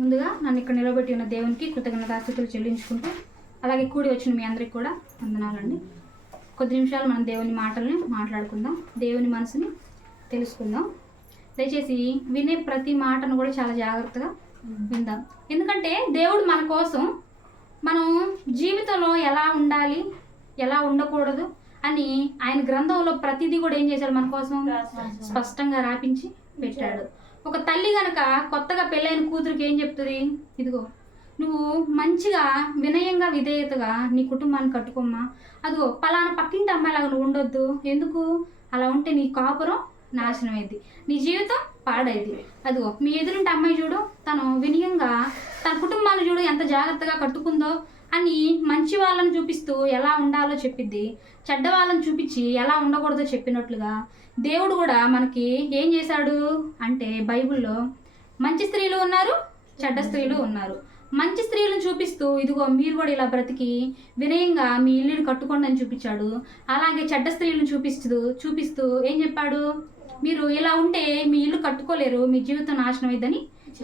ముందుగా నన్ను ఇక్కడ నిలబెట్టి ఉన్న దేవునికి కృతజ్ఞతాస్తుతులు చెల్లించుకుంటూ అలాగే కూడి వచ్చిన మీ అందరికి కూడా వందనాలండి. కొద్ది నిమిషాలు మనం దేవుని మాటల్ని మాట్లాడుకుందాం, దేవుని మనసుని తెలుసుకుందాం. దయచేసి వినే ప్రతి మాటను కూడా చాలా జాగ్రత్తగా విందాం. ఎందుకంటే దేవుడు మన కోసం మనం జీవితంలో ఎలా ఉండాలి, ఎలా ఉండకూడదు అని ఆయన గ్రంథంలో ప్రతిదీ కూడా ఏం చేశాడు, మన కోసం స్పష్టంగా రాపించి పెట్టాడు. ఒక తల్లి గనక కొత్తగా పెళ్ళైన కూతురికి ఏం చెప్తుంది, ఇదిగో నువ్వు మంచిగా వినయంగా విధేయతగా నీ కుటుంబాన్ని కట్టుకోమ్మా, అదిగో పలానా పక్కింటి అమ్మాయిలాగా నువ్వు ఉండొద్దు, ఎందుకు అలా ఉంటే నీ కాపురం నాశనం అయింది, నీ జీవితం పాడైంది. అదిగో మీ ఎదురింటి అమ్మాయి చూడు, తను వినయంగా తన కుటుంబాన్ని చూడు ఎంత జాగ్రత్తగా కట్టుకుందో అని మంచి వాళ్ళని చూపిస్తూ ఎలా ఉండాలో చెప్పిద్ది, చెడ్డ వాళ్ళని చూపించి ఎలా ఉండకూడదో చెప్పినట్లుగా దేవుడు కూడా మనకి ఏం చేశాడు అంటే బైబిల్లో మంచి స్త్రీలు ఉన్నారు, చెడ్డ స్త్రీలు ఉన్నారు. మంచి స్త్రీలను చూపిస్తూ ఇదిగో మీరు కూడా ఇలా బ్రతికి వినయంగా మీ ఇల్లుని కట్టుకోండి అని చూపించాడు. అలాగే చెడ్డ స్త్రీలను చూపిస్తూ ఏం చెప్పాడు, మీరు ఇలా ఉంటే మీ ఇల్లు కట్టుకోలేరు, మీ జీవితం నాశనం అయిందని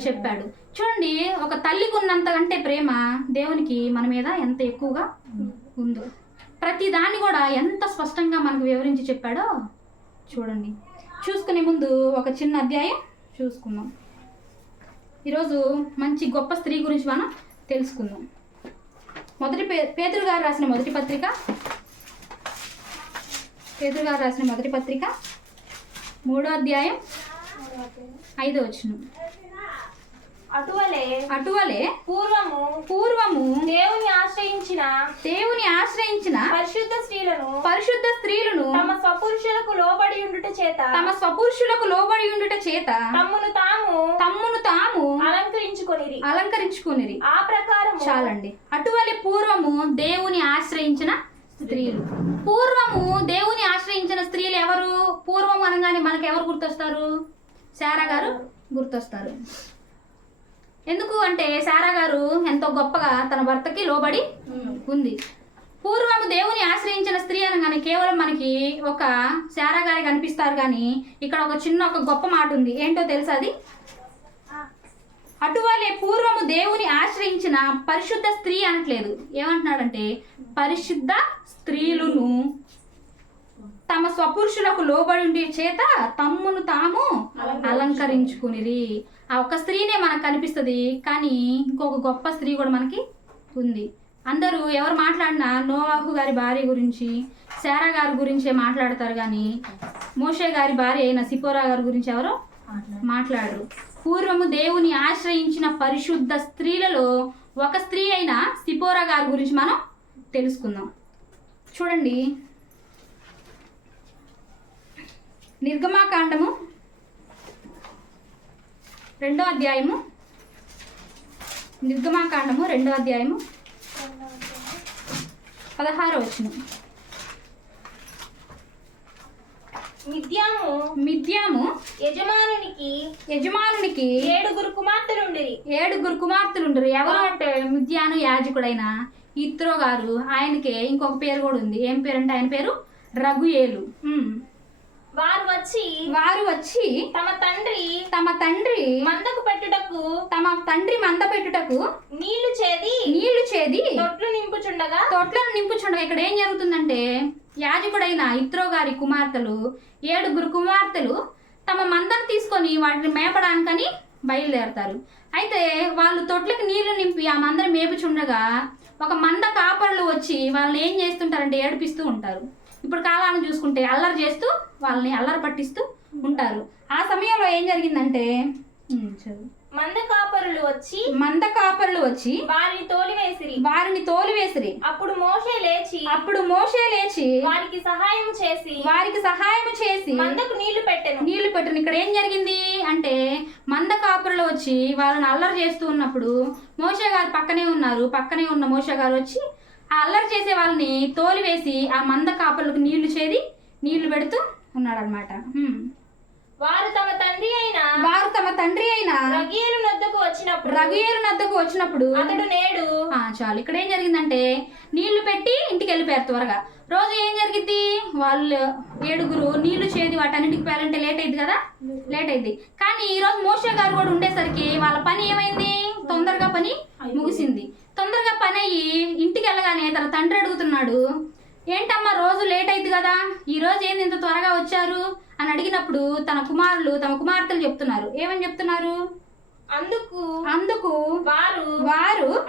చెప్పాడు. చూడండి, ఒక తల్లికి ఉన్నంతకంటే ప్రేమ దేవునికి మన మీద ఎంత ఎక్కువగా ఉందో ప్రతి దాన్ని కూడా ఎంత స్పష్టంగా మనకు వివరించి చెప్పాడో చూడండి. చూసుకునే ముందు ఒక చిన్న అధ్యాయం చూసుకుందాం. ఈరోజు మంచి గొప్ప స్త్రీ గురించి మనం తెలుసుకుందాం. పేతురు గారు రాసిన మొదటి పత్రిక 3వ అధ్యాయం 5వ వచనం. అటువలే పూర్వము దేవుని ఆశ్రయించిన పరిశుద్ధ స్త్రీలను తమ స్వపురుషులకు లోబడి ఉండుట చేత తమ్మును తాము అలంకరించుకొనిరి. ఆ ప్రకారం చాలండి. అటువలే పూర్వము దేవుని ఆశ్రయించిన స్త్రీలు. పూర్వము దేవుని ఆశ్రయించిన స్త్రీలు ఎవరు? పూర్వం అనగానే మనకు ఎవరు గుర్తొస్తారు? శారా గారు గుర్తొస్తారు. ఎందుకు అంటే శారా గారు ఎంతో గొప్పగా తన భర్తకి లోబడి ఉంది. పూర్వము దేవుని ఆశ్రయించిన స్త్రీ అనగానే కేవలం మనకి ఒక శారా గారి కనిపిస్తారు, కానీ ఇక్కడ ఒక గొప్ప మాట ఉంది. ఏంటో తెలుసా అది? అటువలే పూర్వము దేవుని ఆశ్రయించిన పరిశుద్ధ స్త్రీ అనట్లేదు. ఏమంటున్నాడంటే పరిశుద్ధ స్త్రీలును తమ స్వపురుషులకు లోబడి ఉండే చేత తమ్మును తాము అలంకరించుకునిరి. ఆ ఒక్క స్త్రీనే మనకు కనిపిస్తుంది, కానీ ఇంకొక గొప్ప స్త్రీ కూడా మనకి ఉంది. అందరూ ఎవరు మాట్లాడినా నోవాహు గారి భార్య గురించి, శారా గారి గురించే మాట్లాడతారు, కానీ మోషే గారి భార్య అయిన సిపోరా గారి గురించి ఎవరు మాట్లాడరు. పూర్వము దేవుని ఆశ్రయించిన పరిశుద్ధ స్త్రీలలో ఒక స్త్రీ అయిన సిపోరా గారి గురించి మనం తెలుసుకుందాం. చూడండి, నిర్గమాకాండము 2వ అధ్యాయము 16వ వచనం. మిద్యాము యజమానునికి 7 కుమార్తెలుండిరి. ఎవరు అంటే మిద్యాను యాజకుడైన ఇత్రో గారు, ఆయనకే ఇంకొక పేరు కూడా ఉంది. ఏం పేరు అంటే ఆయన పేరు రగుయేలు. వారు వచ్చి తమ తండ్రి మంద పెట్టుటకు నీళ్లు చేది తొట్లను నింపుచుండగా ఇక్కడ ఏం జరుగుతుందంటే యాజకుడైన ఇత్రో గారి కుమార్తెలు 7 కుమార్తెలు తమ మందను తీసుకొని వాటిని మేపడానికని బయలుదేరతారు. అయితే వాళ్ళు తొట్లకి నీళ్లు నింపి ఆ మందను మేపుచుండగా ఒక మంద కాపరులు వచ్చి వాళ్ళని ఏం చేస్తుంటారంటే ఏడిపిస్తూ ఉంటారు. ఇప్పుడు కాలాన్ని చూసుకుంటే అల్లరి చేస్తూ వాళ్ళని అల్లరి పట్టిస్తూ ఉంటారు. ఆ సమయంలో ఏం జరిగిందంటే మంద కాపరులు వచ్చి వారిని తోలివేసిరి. అప్పుడు మోషే లేచి వారికి సహాయం చేసి మందకు నీళ్లు పెట్టను. ఇక్కడ ఏం జరిగింది అంటే మంద కాపరులు వచ్చి వాళ్ళని అల్లరి చేస్తూ ఉన్నప్పుడు మోషే గారు పక్కనే ఉన్న మోషే గారు వచ్చి ఆ అల్లరి చేసే వాళ్ళని తోలివేసి ఆ మంద కాపర్లకు నీళ్లు పెడుతూ ఉన్నాడు అనమాట. వారు తమ తండ్రి అయిన రగుయేలు నద్దకు వచ్చినప్పుడు అతడు నేడు చాలు. ఇక్కడ ఏం జరిగిందంటే నీళ్లు పెట్టి ఇంటికి వెళ్ళిపోయారు త్వరగా. రోజు ఏం జరిగింది, వాళ్ళు 7 నీళ్లు చేది వాటన్నింటికి పేరంటే లేట్ అయింది కదా, లేట్ అయింది. కానీ ఈరోజు మోషే గారు కూడా ఉండేసరికి వాళ్ళ పని ఏమైంది, అడుగుతున్నాడు. ఏంటమ్మా రోజు లేట్ అయింది కదా, ఈ రోజు ఏంది ఇంత త్వరగా వచ్చారు అని అడిగినప్పుడు తమ కుమార్తెలు చెప్తున్నారు. ఏమని చెప్తున్నారు? అందుకు వారు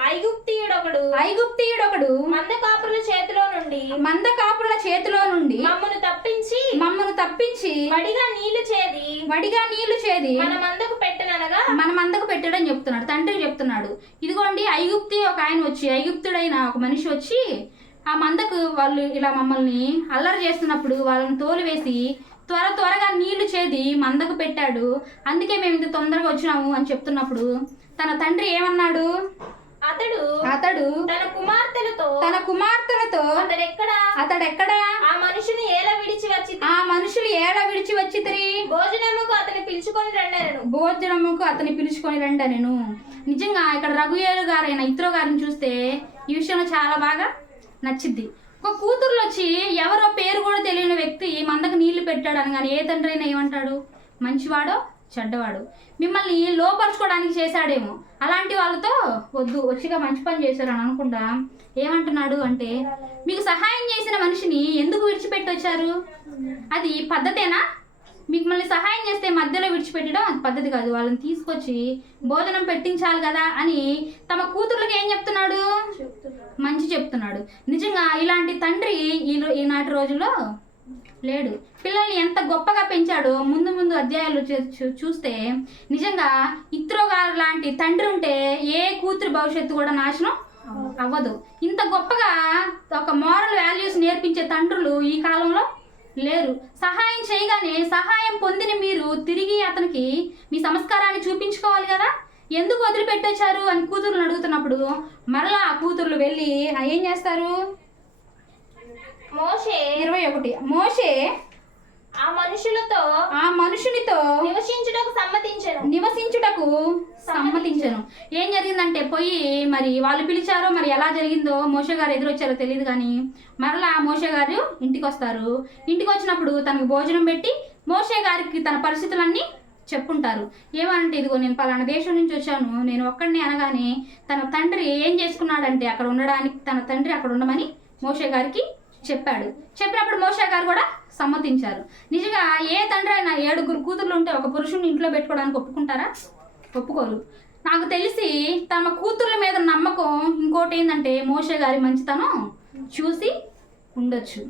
ఐగుప్తీయుడొకడు మందకాపురుల చేతిలో నుండి మమ్మను తప్పించి వడిగా నీళ్లు చేది మన మందకు పెట్టడని చెప్తున్నాడు. తండ్రి చెప్తున్నాడు, ఇదిగోండి ఒక ఆయన వచ్చి, ఐగుప్తుడైన ఒక మనిషి వచ్చి ఆ మందకు వాళ్ళు ఇలా మమ్మల్ని అల్లరి చేస్తున్నప్పుడు వాళ్ళని తోలివేసి త్వరగా నీళ్లు చేది మందకు పెట్టాడు, అందుకే మేము ఇంత తొందరగా వచ్చినాము అని చెప్తున్నప్పుడు తన తండ్రి ఏమన్నాడు? అతడు తన కుమార్తెలతో అతడెక్కడా ఆ మనుషులు ఏల విడిచి వచ్చితిరి భోజనముకు అతని పిలుచుకొని రండనెను. నిజంగా ఇక్కడ రఘుయేలు గారైన ఇత్రో గారిని చూస్తే ఈ విషయంలో చాలా బాగా నచ్చిద్ది. ఒక కూతుర్లు వచ్చి ఎవరో పేరు కూడా తెలియని వ్యక్తి మందకు నీళ్లు పెట్టాడు అని కానీ ఏ తండ్రి అయినా ఏమంటాడు? మంచివాడో చెడ్డవాడు, మిమ్మల్ని లోపరుచుకోవడానికి చేశాడేమో, అలాంటి వాళ్ళతో వద్దు, వచ్చిగా మంచి పని చేశారు అని అనుకుంటా ఏమంటున్నాడు అంటే, మీకు సహాయం చేసిన మనిషిని ఎందుకు విడిచిపెట్టి వచ్చారు? అది పద్ధతేనా? మిమ్మల్ని సహాయం చేస్తే మధ్యలో విడిచిపెట్టడం అది పద్ధతి కాదు, వాళ్ళని తీసుకొచ్చి భోజనం పెట్టించాలి కదా అని తమ కూతుర్లకు ఏం చెప్తున్నాడు? మంచి చెప్తున్నాడు. నిజంగా ఇలాంటి తండ్రి ఈనాటి రోజుల్లో లేడు. పిల్లల్ని ఎంత గొప్పగా పెంచాడో ముందు అధ్యాయాలు చూస్తే నిజంగా ఇత్రో గారు లాంటి తండ్రి ఉంటే ఏ కూతురి భవిష్యత్తు కూడా నాశనం అవ్వదు. ఇంత గొప్పగా ఒక మోరల్ వాల్యూస్ నేర్పించే తండ్రులు ఈ కాలంలో లేరు. సహాయం చేయగానే సహాయం పొందిన మీరు తిరిగి అతనికి మీ సంస్కారాన్ని చూపించుకోవాలి కదా, ఎందుకు వదిలిపెట్టొచ్చారు అని కూతుర్లను అడుగుతున్నప్పుడు మరలా ఆ కూతుర్లు వెళ్ళి ఏం చేస్తారు? మోషే 21 మోషే ఆ మనుషునితో నివసించుటకు సమ్మతించను. ఏం జరిగిందంటే పోయి మరి వాళ్ళు పిలిచారో మరి ఎలా జరిగిందో మోషే గారు ఎదురొచ్చారో తెలియదు కానీ మరలా మోషే గారు ఇంటికి వస్తారు. ఇంటికి వచ్చినప్పుడు తనకు భోజనం పెట్టి మోషే గారికి తన పరిస్థితులన్నీ చెప్పుంటారు. ఏమంటే ఇదిగో నేను పలానా దేశం నుంచి వచ్చాను, నేను ఒక్కడిని అనగానే తన తండ్రి ఏం చేసుకున్నాడంటే అక్కడ ఉండడానికి తన తండ్రి అక్కడ ఉండమని మోషే గారికి చెప్పినప్పుడు మోషే గారు కూడా సమ్మతించారు. నిజంగా ఏ తండ్రి అయినా 7 కూతుర్లు ఉంటే ఒక పురుషుని ఇంట్లో పెట్టుకోవడానికి ఒప్పుకుంటారా? ఒప్పుకోరు. నాకు తెలిసి తమ కూతుర్ల మీద నమ్మకం ఇంకోటి ఏంటంటే మోషే గారి మంచితనం చూసి ఉండొచ్చు.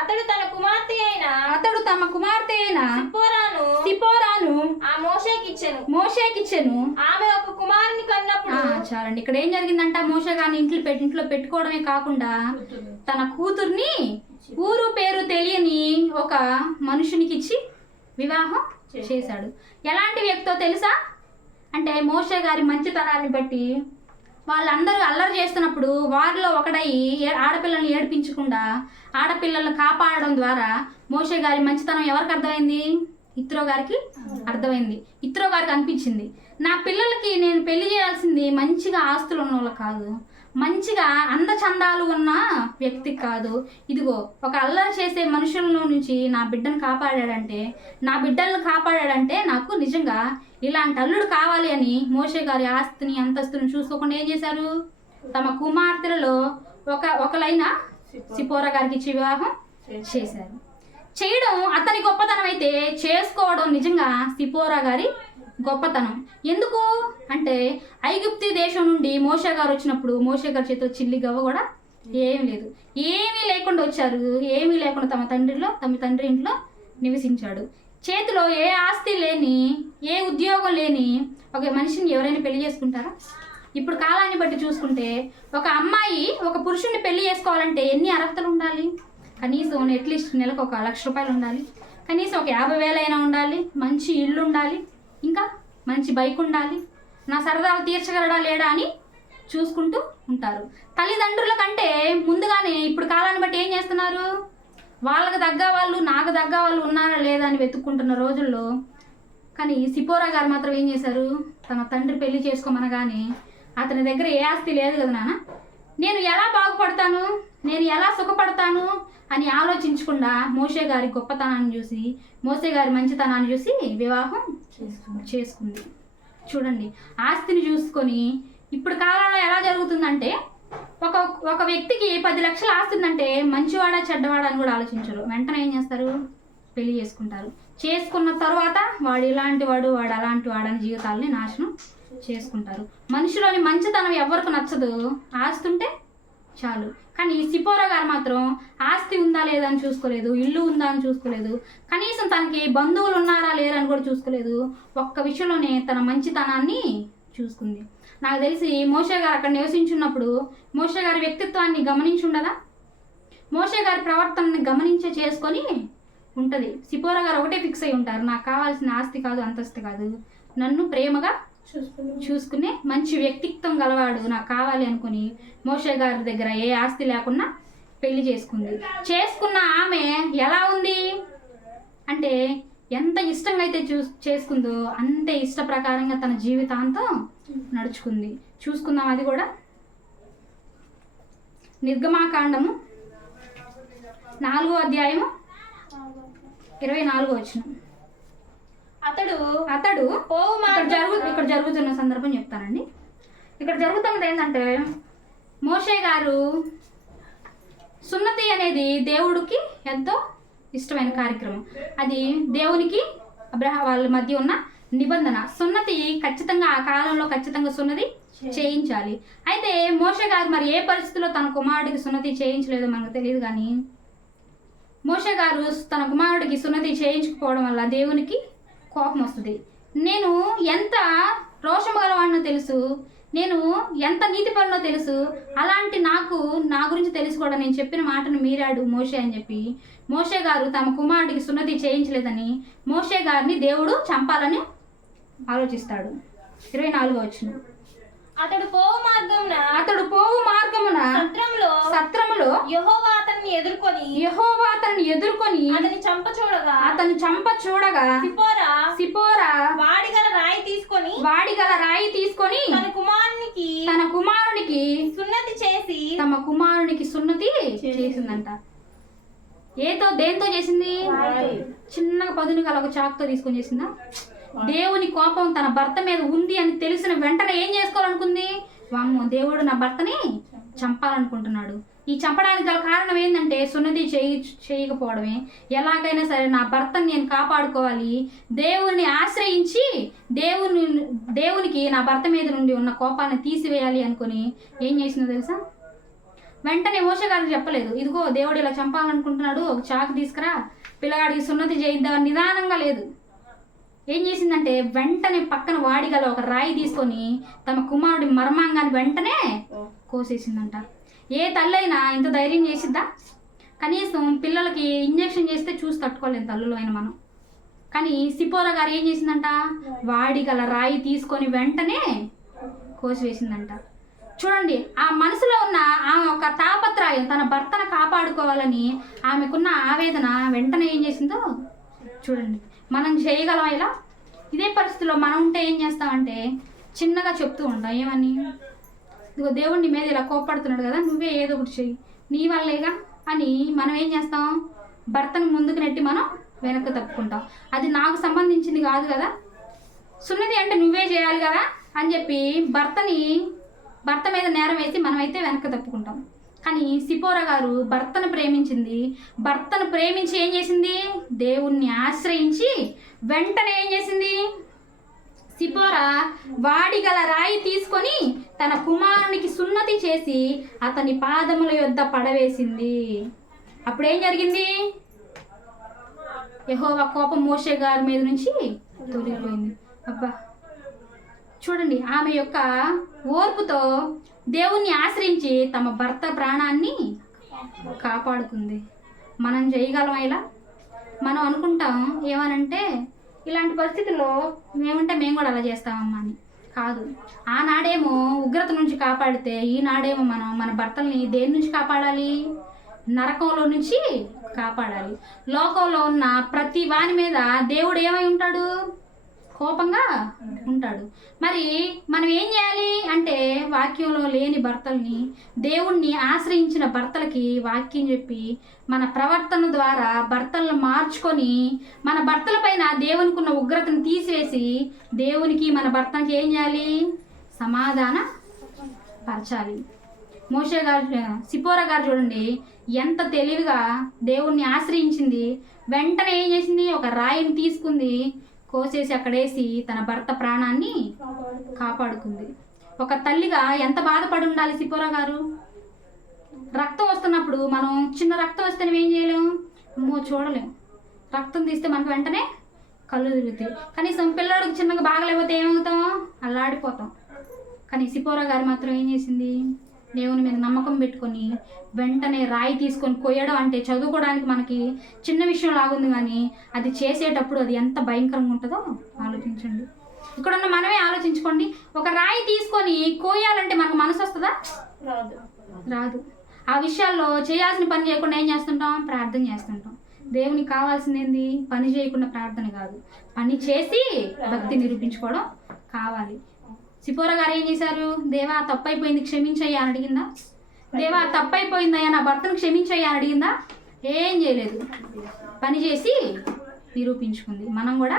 అతడు తమ కుమార్తె అయిన సిపోరాను మోషేకిచ్చెను. ఆమె ఒక కుమారుని కన్నప్పుడు చాలండి. ఇక్కడ ఏం జరిగిందంట, మోషే గారిని ఇంట్లో పెట్టుకోవడమే కాకుండా తన కూతుర్ని ఊరు పేరు తెలియని ఒక మనుషునికి ఇచ్చి వివాహం చేశాడు. ఎలాంటి వ్యక్తో తెలుసా? అంటే మోషే గారి మంచితనాన్ని బట్టి వాళ్ళందరూ అల్లరి చేస్తున్నప్పుడు వారిలో ఒకడై ఆడపిల్లల్ని ఏడిపించకుండా ఆడపిల్లలను కాపాడడం ద్వారా మోషే గారి మంచితనం ఎవరికి అర్థమైంది? ఇత్రో గారికి అర్థమైంది. ఇత్రో గారికి అనిపించింది, నా పిల్లలకి నేను పెళ్లి చేయాల్సింది మంచిగా ఆస్తులు ఉన్న వాళ్ళు కాదు, మంచిగా అందచందాలు ఉన్న వ్యక్తి కాదు, ఇదిగో ఒక అల్లరి చేసే మనుషుల నుంచి నా బిడ్డలను కాపాడాడంటే నాకు నిజంగా ఇలాంటి అల్లుడు కావాలి అని మోషే గారి ఆస్తిని అంతస్తుని చూసుకోకుండా ఏం చేశారు? తమ కుమార్తెలలో ఒకలైన సిపోరా గారికి ఇచ్చి వివాహం చేశారు. చేయడం అతని గొప్పతనం అయితే చేసుకోవడం నిజంగా సిపోరా గారి గొప్పతనం. ఎందుకు అంటే ఐగుప్తు దేశం నుండి మోషే గారు వచ్చినప్పుడు మోషే గారి చేతిలో చిల్లి గవ్వ కూడా ఏమీ లేకుండా వచ్చారు. ఏమీ లేకుండా తమ తండ్రి ఇంట్లో నివసించాడు. చేతిలో ఏ ఆస్తి లేని, ఏ ఉద్యోగం లేని ఒక మనిషిని ఎవరైనా పెళ్లి చేసుకుంటారా? ఇప్పుడు కాలాన్ని బట్టి చూసుకుంటే ఒక అమ్మాయి ఒక పురుషుని పెళ్లి చేసుకోవాలంటే ఎన్ని అర్హతలు ఉండాలి? కనీసం అట్లీస్ట్ నెలకు 1 లక్ష రూపాయలు ఉండాలి, కనీసం ఒక 50,000 అయినా ఉండాలి, మంచి ఇల్లు ఉండాలి, ఇంకా మంచి బైక్ ఉండాలి, నా సరదాలు తీర్చగలడా లేడా అని చూసుకుంటూ ఉంటారు. తల్లిదండ్రుల కంటే ముందుగానే ఇప్పుడు కాలాన్ని బట్టి ఏం చేస్తున్నారు? వాళ్ళకి తగ్గ వాళ్ళు, నాకు తగ్గ వాళ్ళు ఉన్నారా లేదా అని వెతుక్కుంటున్న రోజుల్లో కానీ సిపోరా గారు మాత్రం ఏం చేశారు? తన తండ్రి పెళ్లి చేసుకోమనగానే అతని దగ్గర ఏ ఆస్తి లేదు కదా నాన్న, నేను ఎలా బాగుపడతాను, నేను ఎలా సుఖపడతాను అని ఆలోచించకుండా మోషే గారి గొప్పతనాన్ని చూసి, మోషే గారి మంచితనాన్ని చూసి వివాహం చేసుకుంది. చూడండి, ఆస్తిని చూసుకొని ఇప్పుడు కాలంలో ఎలా జరుగుతుందంటే ఒక ఒక వ్యక్తికి 10 లక్షలు ఆస్తుందంటే మంచివాడా చెడ్డవాడా అని కూడా ఆలోచించరు. వెంటనే ఏం చేస్తారు? పెళ్లి చేసుకుంటారు. చేసుకున్న తర్వాత వాడు ఇలాంటి వాడు, వాడు అలాంటి వాడని జీవితాలని నాశనం చేసుకుంటారు. మనిషిలోని మంచితనం ఎవరికి నచ్చదు, ఆస్తుంటే చాలు. కానీ సిపోరా గారు మాత్రం ఆస్తి ఉందా లేదా అని చూసుకోలేదు, ఇల్లు ఉందా అని చూసుకోలేదు, కనీసం తనకి బంధువులు ఉన్నారా లేరా అని కూడా చూసుకోలేదు. ఒక్క విషయంలోనే తన మంచితనాన్ని చూసుకుంది. నాకు తెలిసి మోషే గారు అక్కడ నివసించున్నప్పుడు మోషే గారి వ్యక్తిత్వాన్ని గమనించి ఉండదా? మోషే గారి ప్రవర్తనని గమనించే చేసుకొని ఉంటుంది. సిపోరా గారు ఒకటే ఫిక్స్ అయి ఉంటారు, నాకు కావాల్సిన ఆస్తి కాదు, అంతస్తు కాదు, నన్ను ప్రేమగా చూసుకునే మంచి వ్యక్తిత్వం గలవాడు నాకు కావాలి అనుకుని మోషే గారి దగ్గర ఏ ఆస్తి లేకుండా పెళ్లి చేసుకుంది. చేసుకున్న ఆమె ఎలా ఉంది అంటే ఎంత ఇష్టంగా అయితే చేసుకుందో అంతే ఇష్ట ప్రకారంగా తన జీవితాంతం నడుచుకుంది. చూసుకుందాం అది కూడా. నిర్గమాకాండము 4వ అధ్యాయము 24వ వచనం. అతడు ఇక్కడ జరుగుతున్న సందర్భం చెప్తానండి. ఇక్కడ జరుగుతున్నది ఏంటంటే మోషే గారు సున్నతి అనేది దేవుడికి ఎంతో ఇష్టమైన కార్యక్రమం. అది దేవునికి అబ్రహాం వాళ్ళ మధ్య ఉన్న నిబంధన. సున్నతి ఖచ్చితంగా ఆ కాలంలో ఖచ్చితంగా సున్నతి చేయించాలి. అయితే మోషే గారు మరి ఏ పరిస్థితిలో తన కుమారుడికి సున్నతి చేయించలేదో మనకు తెలియదు. కానీ మోషే గారు తన కుమారుడికి సున్నతి చేయించకపోవడం వల్ల దేవునికి కోపం వస్తుంది. నేను ఎంత రోషం గలవాడినో తెలుసు, నేను ఎంత నీతిపరునో తెలుసు, అలాంటి నా గురించి తెలుసు కూడా నేను చెప్పిన మాటను మీరాడు మోషే అని చెప్పి మోషే గారు తమ కుమారుడికి సున్నతి చేయించలేదని మోషే గారిని దేవుడు చంపాలని ఆలోచిస్తాడు. 24వ వచనం. అతడు పోవు మార్గమున సత్రములో యెహోవా అతన్ని ఎదుర్కొని అతని చంప చూడగా సిపోరా వాడిగల రాయి తీసుకొని తన కుమారునికి తమ కుమారునికి సున్నతి చేసిందంట. దేంతో చేసింది? చిన్నగా పదును గల ఒక చాకుతో తీసుకొని చేసిందా? దేవుని కోపం తన భర్త మీద ఉంది అని తెలిసిన వెంటనే ఏం చేసుకోవాలనుకుంది? వామ్మో, దేవుడు నా భర్తని చంపాలనుకుంటున్నాడు. ఈ చంపడానికి గల కారణం ఏంటంటే సున్నతి చేయకపోవడమే. ఎలాగైనా సరే నా భర్తని నేను కాపాడుకోవాలి, దేవుని ఆశ్రయించి దేవునికి నా భర్త మీద నుండి ఉన్న కోపాన్ని తీసివేయాలి అనుకుని ఏం చేసిందో తెలుసా? వెంటనే మోషే గారికి చెప్పలేదు, ఇదిగో దేవుడు ఇలా చంపాలనుకుంటున్నాడు, ఒక చాకు తీసుకురా, పిల్లగాడికి సున్నతి చేయిద్దామని నిదానంగా లేదు. ఏం చేసిందంటే వెంటనే పక్కన వాడిగల ఒక రాయి తీసుకొని తమ కుమారుడి మర్మాంగాన్ని వెంటనే కోసేసిందంట. ఏ తల్లైనా ఇంత ధైర్యం చేసిద్దా? కనీసం పిల్లలకి ఇంజెక్షన్ చేస్తే చూసి తట్టుకోలేము తల్లులు అయిన మనం. కానీ సిపోరా గారు ఏం చేసిందంట? వాడిగల రాయి తీసుకొని వెంటనే కోసివేసిందంట. చూడండి, ఆ మనసులో ఉన్న ఆమె ఒక తాపత్రయం, తన భర్తను కాపాడుకోవాలని ఆమెకున్న ఆవేదన వెంటనే ఏం చేసిందో చూడండి. మనం చేయగలం ఇలా? ఇదే పరిస్థితిలో మనం ఉంటే ఏం చేస్తామంటే చిన్నగా చెప్తూ ఉంటాం, ఏమని? ఇదిగో దేవుడిని మీద ఇలా కోపడుతున్నాడు కదా, నువ్వే ఏదో ఒకటి చెయ్యి, నీ వల్లేగా అని మనం ఏం చేస్తాం? భర్తను ముందుకు నెట్టి మనం వెనక్కి తప్పుకుంటాం. అది నాకు సంబంధించింది కాదు కదా, సున్నతి అంటే నువ్వే చేయాలి కదా అని చెప్పి భర్త మీద నేరం వేసి మనమైతే వెనక్కి తప్పుకుంటాం. కానీ సిపోరా గారు భర్తను ప్రేమించింది. భర్తను ప్రేమించి ఏం చేసింది? దేవుణ్ణి ఆశ్రయించి వెంటనే ఏం చేసింది? సిపోరా వాడిగల రాయి తీసుకొని తన కుమారునికి సున్నతి చేసి అతని పాదముల యొద్ద పడవేసింది. అప్పుడేం జరిగింది? యెహోవా కోపం మోషే గారి మీద నుంచి తొలగిపోయింది. అబ్బా, చూడండి, ఆమె యొక్క ఓర్పుతో దేవుణ్ణి ఆశ్రయించి తమ భర్త ప్రాణాన్ని కాపాడుకుంది. మనం చేయగలం ఇలా? మనం అనుకుంటాం ఏమనంటే ఇలాంటి పరిస్థితుల్లో మేముంటే మేము కూడా అలా చేస్తామమ్మా అని. కాదు, ఆనాడేమో ఉగ్రత నుంచి కాపాడితే ఈనాడేమో మనం మన భర్తల్ని దేని నుంచి కాపాడాలి? నరకంలో నుంచి కాపాడాలి. లోకంలో ఉన్న ప్రతి వాని మీద దేవుడు ఏమై ఉంటాడు? కోపంగా ఉంటాడు. మరి మనం ఏం చేయాలి అంటే వాక్యంలో లేని భర్తల్ని, దేవుణ్ణి ఆశ్రయించిన భర్తలకి వాక్యం చెప్పి మన ప్రవర్తన ద్వారా భర్తలను మార్చుకొని మన భర్తల పైన దేవునికి ఉన్న ఉగ్రతను తీసివేసి దేవునికి మన భర్తకి ఏం చేయాలి? సమాధాన పరచాలి. మోషే గారు సిపోరా గారు చూడండి ఎంత తెలివిగా దేవుణ్ణి ఆశ్రయించింది. వెంటనే ఏం చేసింది, ఒక రాయిని తీసుకుంది, కోసేసి అక్కడేసి తన భర్త ప్రాణాన్ని కాపాడుకుంది. ఒక తల్లిగా ఎంత బాధపడి ఉండాలి సిపోరా గారు. రక్తం వస్తున్నప్పుడు మనం చిన్న రక్తం వస్తేనే ఏం చేయలేము, అమ్మో చూడలేము. రక్తం తీస్తే మనకు వెంటనే కళ్ళు తిరుగుతాయి. కనీసం పిల్లడికి చిన్నగా బాగలేకపోతే ఏమవుతామో అల్లాడిపోతాం. కానీ సిపోరా గారు మాత్రం ఏం చేసింది, దేవుని మీద నమ్మకం పెట్టుకొని వెంటనే రాయి తీసుకొని కొయ్యడం అంటే చదువుకోవడానికి మనకి చిన్న విషయం లాగుంది, కానీ అది చేసేటప్పుడు అది ఎంత భయంకరంగా ఉంటుందో ఆలోచించండి. ఇక్కడ ఉన్న మనమే ఆలోచించుకోండి. ఒక రాయి తీసుకొని కోయాలంటే మనకు మనసు వస్తుందా? రాదు. ఆ విషయాల్లో చేయాల్సిన పని చేయకుండా ఏం చేస్తుంటాం, ప్రార్థన చేస్తుంటాం. దేవునికి కావాల్సింది ఏంది, పని చేయకుండా ప్రార్థన కాదు, పని చేసి భక్తి నిరూపించుకోవడం కావాలి. సిపోరా గారు ఏం చేశారు, దేవా తప్పైపోయింది క్షమించయ్యా అని అడిగిందా? దేవా తప్పైపోయిందయ్యా నా భర్తను క్షమించయ్యా అని అడిగిందా? ఏం చేయలేదు, పని చేసి నిరూపించుకుంది. మనం కూడా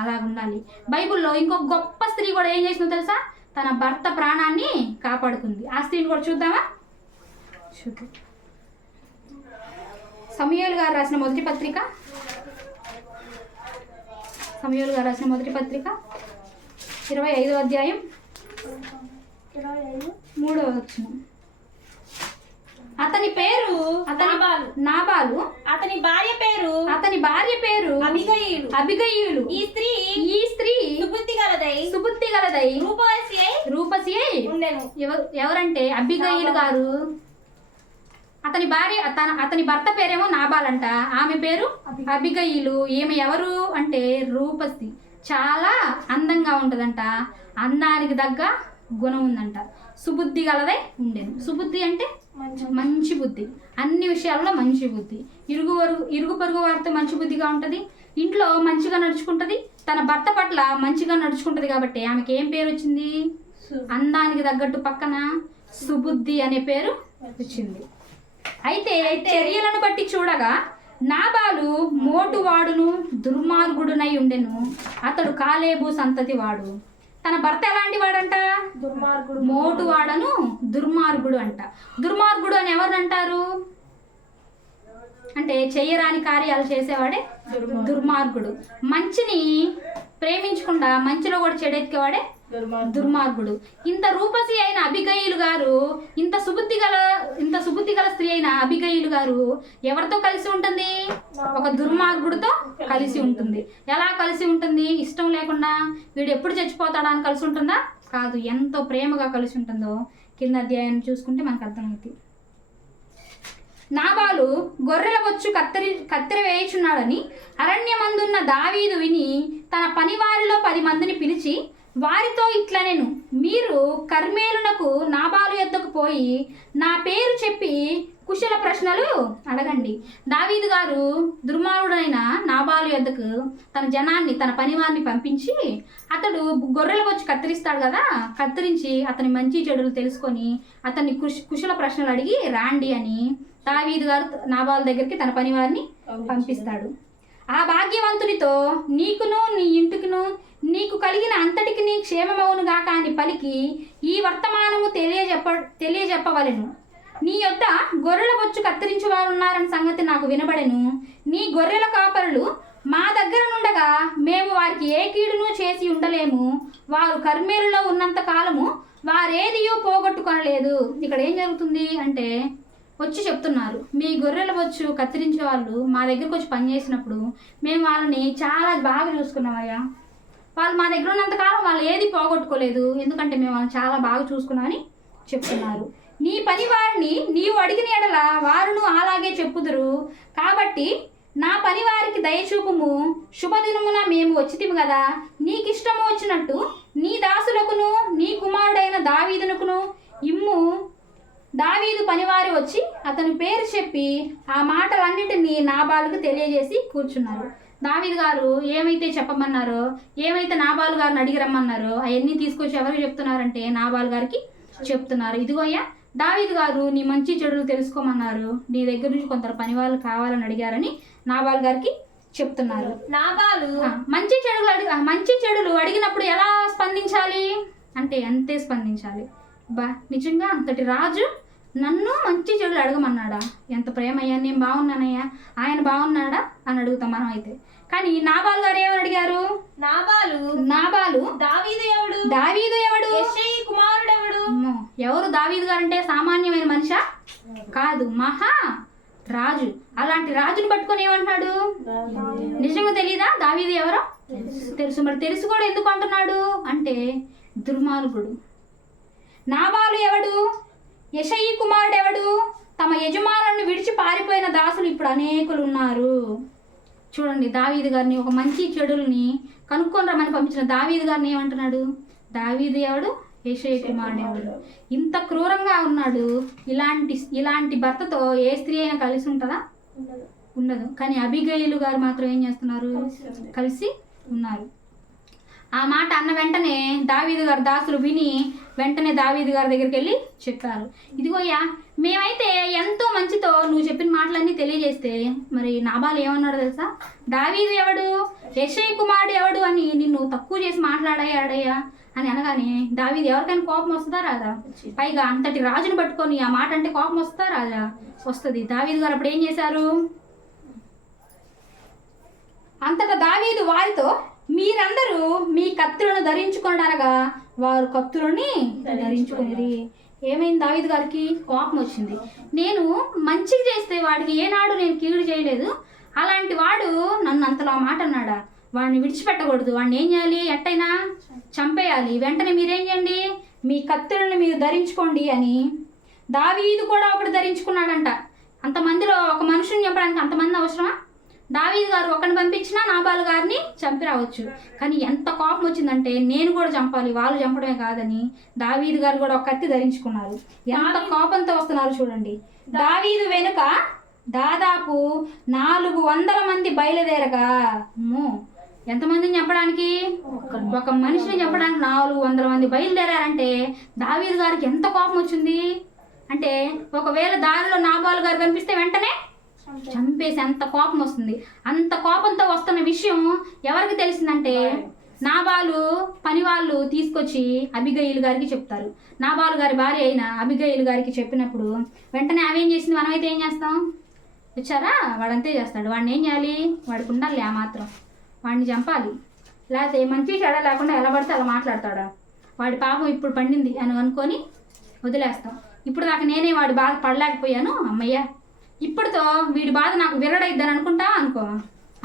అలా ఉండాలి. బైబిల్లో ఇంకొక గొప్ప స్త్రీ కూడా ఏం చేసిందో తెలుసా, తన భర్త ప్రాణాన్ని కాపాడుకుంది. ఆ స్త్రీని కూడా చూద్దామా? చూద్దాం. సమూయేలు గారు రాసిన మొదటి పత్రిక, సమూయేలు గారు రాసిన మొదటి పత్రిక 25వ అధ్యాయం 3వ వచనం. అతని పేరు నాబాలు, అతని భార్య పేరు అబిగయీలు. ఈ స్త్రీ సుబుద్ధి గలదై రూపసి అయి ఉండెను. ఎవరంటే అబిగయీలు గారు. అతని భర్త పేరేమో నాబాల్ అంట, ఆమె పేరు అబిగయీలు. ఈమె ఎవరు అంటే రూపసి, చాలా అందంగా ఉంటదంట, అందానికి తగ్గ గుణం ఉందంట, సుబుద్ధి గలదై ఉండేను. సుబుద్ధి అంటే మంచి బుద్ధి, అన్ని విషయాల్లో మంచి బుద్ధి. ఇరుగు పొరుగు వారితో మంచి బుద్ధిగా ఉంటుంది, ఇంట్లో మంచిగా నడుచుకుంటుంది, తన భర్త పట్ల మంచిగా నడుచుకుంటుంది. కాబట్టి ఆమెకి ఏం పేరు వచ్చింది, అందానికి తగ్గట్టు పక్కన సుబుద్ధి అనే పేరు వచ్చింది. అయితే చర్యలను బట్టి చూడగా నాబాలు మోటువాడును దుర్మార్గుడునై ఉండెను. అతడు కాలేబు సంతతి వాడు. తన భర్త ఎలాంటి వాడంట, మోటువాడను దుర్మార్గుడు అంట. దుర్మార్గుడు అని ఎవరు అంటారు అంటే చెయ్యరాని కార్యాలు చేసేవాడే దుర్మార్గుడు. మంచిని ప్రేమించకుండా మంచిలో కూడా చెడెత్తికేవాడే దుర్మార్గుడు. ఇంత రూపసి అయిన అబిగయీలు గారు, ఇంత సుబుద్ధి గల స్త్రీ అయిన అబిగయీలు గారు ఎవరితో కలిసి ఉంటుంది, ఒక దుర్మార్గుడితో కలిసి ఉంటుంది. ఎలా కలిసి ఉంటుంది, ఇష్టం లేకుండా వీడు ఎప్పుడు చచ్చిపోతాడా అని కలిసి ఉంటుందా? కాదు, ఎంతో ప్రేమగా కలిసి ఉంటుందో కింద అధ్యాయాన్ని చూసుకుంటే మనకు అర్థమవుతుంది. నాబాలు గొర్రెల బొచ్చు కత్తెర వేయుచున్నాడని అరణ్యమందున్న దావీదు విని తన పనివారిలో 10 మందిని పిలిచి వారితో ఇట్లనెను, మీరు కర్మేలునకు నాబాలు యొద్దకు పోయి నా పేరు చెప్పి కుశల ప్రశ్నలు అడగండి. దావీదు గారు దుర్మార్గుడైన నాబాలు యొద్దకు తన జనాన్ని, తన పనివారిని పంపించి, అతడు గొర్రెల వచ్చి కత్తిరిస్తాడు కదా, కత్తిరించి అతని మంచి చెడులు తెలుసుకొని అతన్ని కుశల ప్రశ్నలు అడిగి రాండి అని దావీదు గారు నాబాలు దగ్గరికి తన పనివారిని పంపిస్తాడు. ఆ భాగ్యవంతునితో నీకును నీ ఇంటికిను నీకు కలిగిన అంతటికి నీ క్షేమమవునుగాక అని పలికి ఈ వర్తమానము తెలియజెప్పవలెను. నీ యొద్ద గొర్రెల బొచ్చు కత్తిరించు వారు ఉన్నారని సంగతి నాకు వినబడెను. నీ గొర్రెల కాపరులు మా దగ్గర నుండగా మేము వారికి ఏ కీడును చేసి ఉండలేము. వారు కర్మేలులో ఉన్నంత కాలము వారేదియూ పోగొట్టుకొనలేదు. ఇక్కడ ఏం జరుగుతుంది అంటే వచ్చి చెప్తున్నారు, మీ గొర్రెల బొచ్చు కత్తిరించే వాళ్ళు మా దగ్గరకు వచ్చి పనిచేసినప్పుడు మేము వాళ్ళని చాలా బాగా చూసుకున్నామయ్యా. వాళ్ళు మా దగ్గర ఉన్నంతకాలం వాళ్ళు ఏది పోగొట్టుకోలేదు, ఎందుకంటే మేము వాళ్ళని చాలా బాగా చూసుకున్నామని చెప్తున్నారు. నీ పని వారిని నీవు అడిగిన ఎడల వారును అలాగే చెప్పుదురు. కాబట్టి నా పని వారికి దయచూపుము. శుభదినమున మేము వచ్చితిము కదా, నీకిష్టము వచ్చినట్టు నీ దాసులకును నీ కుమారుడైన దావీదునకును ఇమ్ము. దావీదు పనివారి వచ్చి అతని పేరు చెప్పి ఆ మాటలన్నిటినీ నాబాలుకు తెలియజేసి కూర్చున్నారు. దావీదు గారు ఏమైతే చెప్పమన్నారో, ఏమైతే నాబాలు గారిని అడిగి రమ్మన్నారో అవన్నీ తీసుకొచ్చి ఎవరికి చెప్తున్నారంటే నాబాలు గారికి చెప్తున్నారు. ఇదిగోయ్యా, దావీదు గారు నీ మంచి చెడులు తెలుసుకోమన్నారు, నీ దగ్గర నుంచి కొందరు పని వాళ్ళు కావాలని అడిగారని నాబాలు గారికి చెప్తున్నారు. నాబాలు మంచి చెడులు అడిగినప్పుడు ఎలా స్పందించాలి అంటే అంతే స్పందించాలి. నిజంగా అంతటి రాజు నన్ను మంచి చెడులు అడగమన్నాడా? ఎంత ప్రేమ అయ్యా, నేను బాగున్నానయ్యా, ఆయన బాగున్నాడా అని అడుగుతాం మనం అయితే. కానీ నాబాలు గారు ఏమని అడిగారు? నాబాలు దావీదు ఎవడు? అమ్మో, ఎవరు దావీదు గారు అంటే సామాన్యమైన మనిషా కాదు, మహా రాజు. అలాంటి రాజుని పట్టుకొని ఏమంటున్నాడు? నిజంగా తెలీదా దావీదు ఎవరో? తెలుసు. మరి తెలుసు కూడా ఎందుకు అంటున్నాడు అంటే దుర్మార్గుడు. నాబాలు ఎవడు? యెషయి కుమారుడు ఎవడు? తమ యజమానులను విడిచి పారిపోయిన దాసులు ఇప్పుడు అనేకులు ఉన్నారు. చూడండి, దావీదు గారిని ఒక మంచి చెడుల్ని కనుక్కొని రమ్మని పంపించిన దావీదు గారిని ఏమంటున్నాడు? దావీదు ఎవడు? యెషయి కుమారుడు ఎవడు? ఇంత క్రూరంగా ఉన్నాడు. ఇలాంటి భర్తతో ఏ స్త్రీ అయినా కలిసి ఉంటుందా? ఉండదు. కానీ అబిగయిలు గారు మాత్రం ఏం చేస్తున్నారు? కలిసి ఉన్నారు. ఆ మాట అన్న వెంటనే దావీదు గారు దాసులు విని వెంటనే దావీదు గారి దగ్గరికి వెళ్ళి చెప్పారు, ఇదిగోయ్యా, మేమైతే ఎంతో మంచితో నువ్వు చెప్పిన మాటలన్నీ తెలియజేస్తే మరి నాబాలు ఏమన్నాడు తెలుసా? దావీదు ఎవడు? యెషయి కుమారుడు ఎవడు అని నిన్ను తక్కువ చేసి మాట్లాడాడయ్యా అని అనగానే దావీదు ఎవరికైనా కోపం వస్తుందా రాదా? పైగా అంతటి రాజును పట్టుకొని ఆ మాట అంటే కోపం వస్తుందా రాదా? వస్తుంది. దావీదు గారు అప్పుడు ఏం చేశారు? అంతటా దావీదు వారితో, మీరందరూ మీ కత్తులను ధరించుకొనగా వారు కత్తులని ధరించుకొనిరి. ఏమైంది? దావీదు గారికి కోపం వచ్చింది. నేను మంచిగా చేస్తే వాడికి ఏనాడు నేను కీడు చేయలేదు, అలాంటి వాడు నన్ను అంతలో మాట అన్నాడా? వాడిని విడిచిపెట్టకూడదు. వాడిని ఏం చేయాలి? ఎట్టయినా చంపేయాలి. వెంటనే మీరేం చేయండి? మీ కత్తులను మీరు ధరించుకోండి అని దావీదు కూడా ఒకటి ధరించుకున్నాడంట. అంతమందిలో ఒక మనుషుని చెప్పడానికి అంతమంది అవసరమా? దావీదు గారు ఒకరిని పంపించినా నాబాలు గారిని చంపి రావచ్చు. కానీ ఎంత కోపం వచ్చిందంటే నేను కూడా చంపాలి, వాళ్ళు చంపడమే కాదని దావీదు గారు కూడా ఒక కత్తి ధరించుకున్నారు. ఎంత కోపంతో వస్తున్నారు చూడండి. దావీదు వెనుక దాదాపు 400 మంది బయలుదేరగా, ఎంతమందిని చంపడానికి? ఒక మనిషిని చంపడానికి 400 మంది బయలుదేరారంటే దావీదు గారికి ఎంత కోపం వచ్చింది అంటే, ఒకవేళ దారిలో నాబాలు గారు కనిపిస్తే వెంటనే చంపేసి అంత కోపం వస్తుంది. అంత కోపంతో వస్తున్న విషయం ఎవరికి తెలిసిందంటే నాబాలు పని వాళ్ళు తీసుకొచ్చి అబిగయిలు గారికి చెప్తారు. నాబాలు గారి భార్య అయిన అబిగయిలు గారికి చెప్పినప్పుడు వెంటనే ఆమె ఏం చేసింది? మనమైతే ఏం చేస్తాం? వచ్చారా, వాడంతే చేస్తాడు. వాడిని ఏం చేయాలి? వాడికి ఉండాలి ఆ మాత్రం, వాడిని చంపాలి. లేకపోతే మంచి చెడ లేకుండా ఎలా పడితే అలా మాట్లాడతాడా? వాడి పాపం ఇప్పుడు పండింది అని అనుకొని వదిలేస్తాం. ఇప్పుడు దాకా నేనే వాడి బాధ పడలేకపోయాను, అమ్మయ్య ఇప్పటితో వీడి బాధ నాకు విరడైద్దని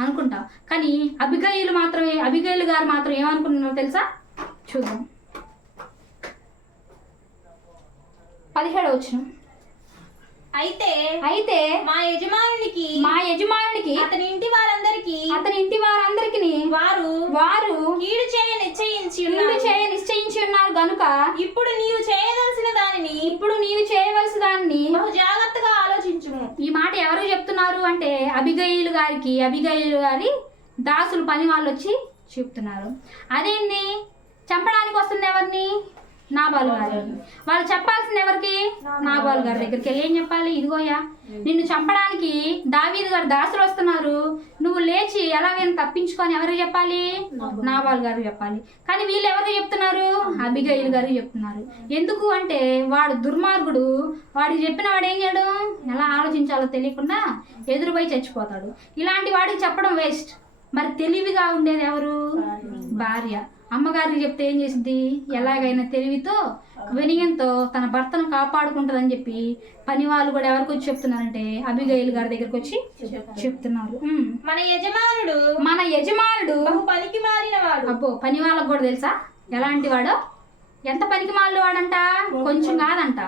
అనుకుంటా. కానీ అబిగయిలు గారు మాత్రం ఏమనుకుంటున్నారో తెలుసా? చూద్దాం. 17వ వచనం. అయితే మా యజమానునికి అతని ఇంటి వారందరికి వారు కీడు చేయ నిశ్చయించి ఉన్నారు గనుక ఇప్పుడు నీవు చేయవలసిన దానిని బహు జాగ్రత్తగా ఆలోచించుము. ఈ మాట ఎవరు చెప్తున్నారు అంటే అబిగయిలు గారి దాసులు పని వాళ్ళు వచ్చి చెప్తున్నారు. అదేంది? చంపడానికి వస్తుంది ఎవరిని? నాబాలు గారు. వాళ్ళు చెప్పాల్సింది ఎవరికి? నాబాలు గారి దగ్గరికి వెళ్ళి ఏం చెప్పాలి? ఇదిగోయా, నిన్ను చంపడానికి దావీదు గారు దాసులు వస్తున్నారు, నువ్వు లేచి ఎలాగైనా తప్పించుకొని ఎవరికి చెప్పాలి? నాబాలు గారికి చెప్పాలి. కానీ వీళ్ళు ఎవరికి చెప్తున్నారు? అబిగయిలు గారికి చెప్తున్నారు. ఎందుకు అంటే వాడు దుర్మార్గుడు. వాడికి చెప్పిన వాడు ఏం చేయడు? ఎలా ఆలోచించాలో తెలియకుండా ఎదురుపోయి చచ్చిపోతాడు. ఇలాంటి వాడికి చెప్పడం వేస్ట్. మరి తెలివిగా ఉండేది ఎవరు? భార్య. అమ్మగారికి చెప్తే ఏం చేసింది? ఎలాగైనా తెలివితో వినయంతో తన భర్తను కాపాడుకుంటుందని చెప్పి పని వాళ్ళు కూడా ఎవరికి వచ్చి చెప్తున్నారంటే అబిగయిలు గారి దగ్గరికి వచ్చి చెప్తున్నారు. మన యజమానుడు పనికి మాలినవాడు. అబ్బో, పని వాళ్ళకు కూడా తెలుసా ఎలాంటి వాడో? ఎంత పనికి మాలిన వాడంట? కొంచెం కాదంట,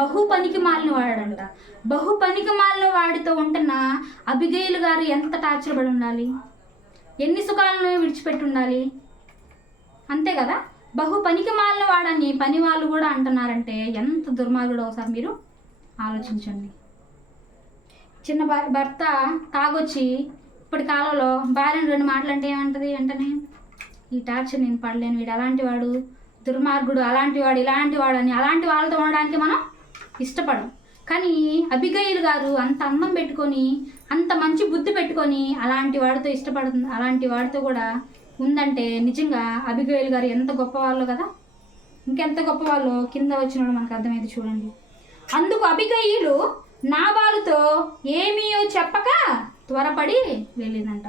బహు పనికి మాలిన వాడంట. బహు పనికి మాలిన వాడితో ఉంటున్న అబిగయిలు గారు ఎంత టార్చర్ పడి ఉండాలి? ఎన్ని సుఖాలను విడిచిపెట్టి ఉండాలి? అంతే కదా. బహు పనికి మాలిన వాడని పని వాళ్ళు కూడా అంటున్నారంటే ఎంత దుర్మార్గుడు ఒకసారి మీరు ఆలోచించండి. చిన్న భర్త తాగొచ్చి ఇప్పటి కాలంలో భార్యను 2 మాటలు అంటే ఏమంటది? వెంటనే ఈ టార్చర్ నేను పడలేను, వీడు అలాంటి వాడు, దుర్మార్గుడు, అలాంటి వాడు, ఇలాంటి వాడు అని అలాంటి వాళ్ళతో ఉండడానికి మనం ఇష్టపడం. కానీ అబిగయిలు గారు అంత అందం పెట్టుకొని అంత మంచి బుద్ధి పెట్టుకొని అలాంటి వాడితో ఇష్టపడుతుంది, అలాంటి వాడితో కూడా ఉందంటే నిజంగా అబిగయిలు గారు ఎంత గొప్పవాళ్ళు కదా. ఇంకెంత గొప్పవాళ్ళు కింద వచ్చిన మనకు అర్థమైంది చూడండి. అందుకు అబిగయీలు నాబాలుతో ఏమీయో చెప్పక త్వరపడి వెళ్ళిందంట.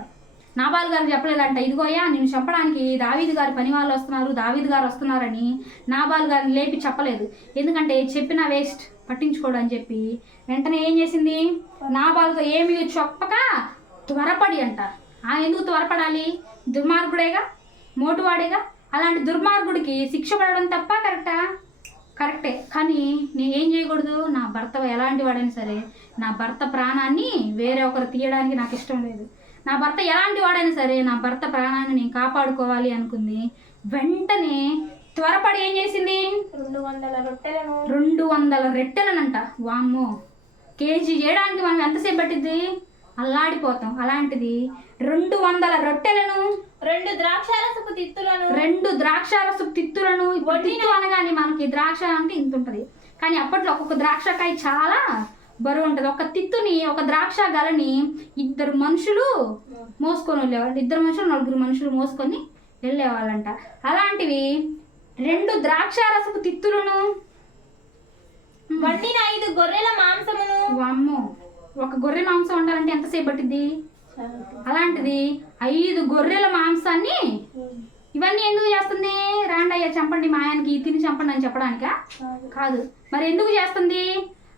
నాబాలు గారు చెప్పలేదంట, ఇదిగోయా నిన్ను చంపడానికి దావీదు గారి పని వాళ్ళు వస్తున్నారు, దావీదు గారు వస్తున్నారని నాబాలు గారిని లేపి చెప్పలేదు. ఎందుకంటే చెప్పినా వేస్ట్, పట్టించుకోడు అని చెప్పి వెంటనే ఏం చేసింది, నాబాలుతో ఏమీ చెప్పక త్వరపడి అంట. ఎందుకు త్వరపడాలి? దుర్మార్గుడేగా, మోటువాడేగా. అలాంటి దుర్మార్గుడికి శిక్ష పడడం తప్ప కరెక్టా? కరెక్టే. కానీ నేను ఏం చేయకూడదు, నా భర్త ఎలాంటి వాడైనా సరే నా భర్త ప్రాణాన్ని వేరే ఒకరు తీయడానికి నాకు ఇష్టం లేదు. నా భర్త ఎలాంటి వాడైనా సరే నా భర్త ప్రాణాన్ని నేను కాపాడుకోవాలి అనుకుంది. వెంటనే త్వరపడి ఏం చేసింది, 200 రొట్టెలనంట. వామ్మో, కేజీ చేయడానికి మనం ఎంతసేపు పట్టిద్ది, అల్లాడిపోతాం. అలాంటిది 200 రొట్టెలను, 2 ద్రాక్షారసపు తిత్తులను. తిత్తు అనగానే మనకి ద్రాక్ష అంటే ఇంత ఉంటుంది, కానీ అప్పట్లో ఒక్కొక్క ద్రాక్షకాయ చాలా బరువు ఉంటుంది. ఒక తిత్తుని, ఒక ద్రాక్ష గలని 2 మనుషులు మోసుకొని వెళ్ళేవాళ్ళు. 2 మనుషులు 4 మనుషులు మోసుకొని వెళ్ళేవాళ్ళంట. అలాంటివి 2 ద్రాక్షారసపు తిత్తులను, వండిన 5 గొర్రెల మాంసమును. వామ్మో, ఒక గొర్రె మాంసం వండాలంటే ఎంతసేపు పట్టిద్ది? అలాంటిది 5 గొర్రెల మాంసాన్ని. ఇవన్నీ ఎందుకు చేస్తుంది? రాండయ్య చంపండి, మా ఆయనకి తిని చంపండి అని చెప్పడానికా? కాదు. మరి ఎందుకు చేస్తుంది?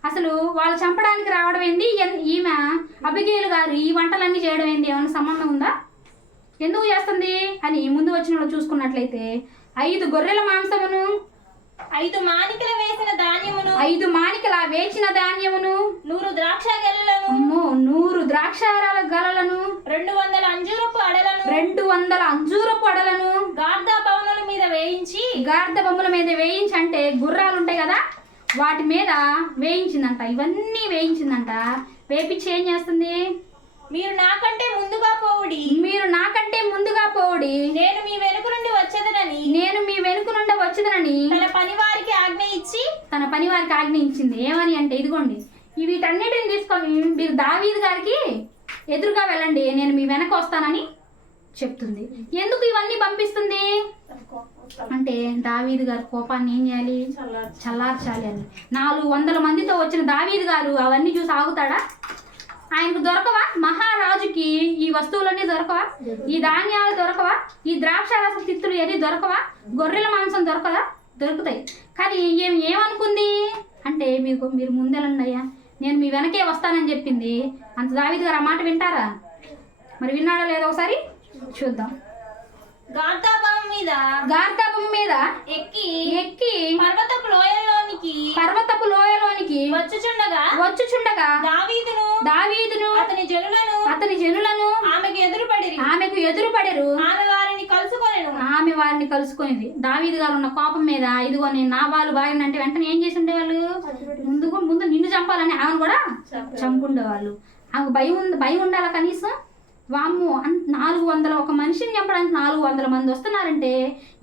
అసలు వాళ్ళు చంపడానికి రావడం ఏంది, ఈమె అబిగయీలు గారు ఈ వంటలన్నీ చేయడం ఏంది, ఏమైనా సంబంధం ఉందా? ఎందుకు చేస్తుంది అని ముందు వచ్చిన వాళ్ళు చూసుకున్నట్లయితే 5 గొర్రెల మాంసమును, 5 మానికల వేసిన ధాన్యమును, 5 మానికల వేచిన ధాన్యమును, 100 ద్రాక్ష గెలలను, 100 ద్రాక్షారాల గలలను, 200 అంజూరపు అడలను, 200 అంజూరపు అడలను గార్ద బొమ్మల మీద వేయించి, గార్ద బొమ్మల మీద వేయించి అంటే గుర్రాలు ఉంటాయి కదా, వాటి మీద వేయించిందంట. ఇవన్నీ వేయించిందంట. వేపించి ఏం చేస్తుంది, మీరు నాకంటే ముందుగా పోవుడి, నేను మీ వెనుక నుండి వచ్చేదనని తన పని వారికి ఆజ్ఞ ఇచ్చింది. ఏమని అంటే, ఇదిగోండి వీటన్నిటిని తీసుకొని మీరు దావీదు గారికి ఎదురుగా వెళ్ళండి, నేను మీ వెనక వస్తానని చెప్తుంది. ఎందుకు ఇవన్నీ పంపిస్తుంది అంటే, దావీదు గారి కోపాన్ని ఏం చేయాలి, చల్లార్చాలి అని. 400 మందితో వచ్చిన దావీదు గారు అవన్నీ చూసి ఆగుతాడా? ఆయనకు దొరకవా? మహారాజుకి ఈ వస్తువులన్నీ దొరకవా? ఈ ధాన్యాలు దొరకవా? ఈ ద్రాక్షారస తిత్తులు ఏది దొరకవా? గొర్రెల మాంసం దొరకదా? దొరుకుతాయి. కానీ ఏమనుకుంది అంటే, మీరు ముందెళ్ళండి అయ్యా, నేను మీ వెనకే వస్తానని చెప్పింది. అంత దావీదు గారు ఆ మాట వింటారా? మరి విన్నాడో లేదో ఒకసారి చూద్దాం. గార్దాబం మీద ఎక్కి పర్వతపు లోయలోనికి వచ్చుచుండగా దావీదును అతని జనులను ఆమెకు ఎదురుపడెరు. ఆమె వారిని కలుసుకొనింది. దావీదు గారు ఉన్న కోపం మీద, ఇదిగో నేను నాబాలు భార్యని అంటే వెంటనే ఏం చేసి ఉండేవాళ్ళు, ముందు నిన్ను చంపాలని ఆమెను కూడా చంపుండేవాళ్ళు. ఆమెకు భయం ఉండాలా కనీసం. వామ్మో, 400 ఒక మనిషిని చంపడానికి 400 మంది వస్తున్నారంటే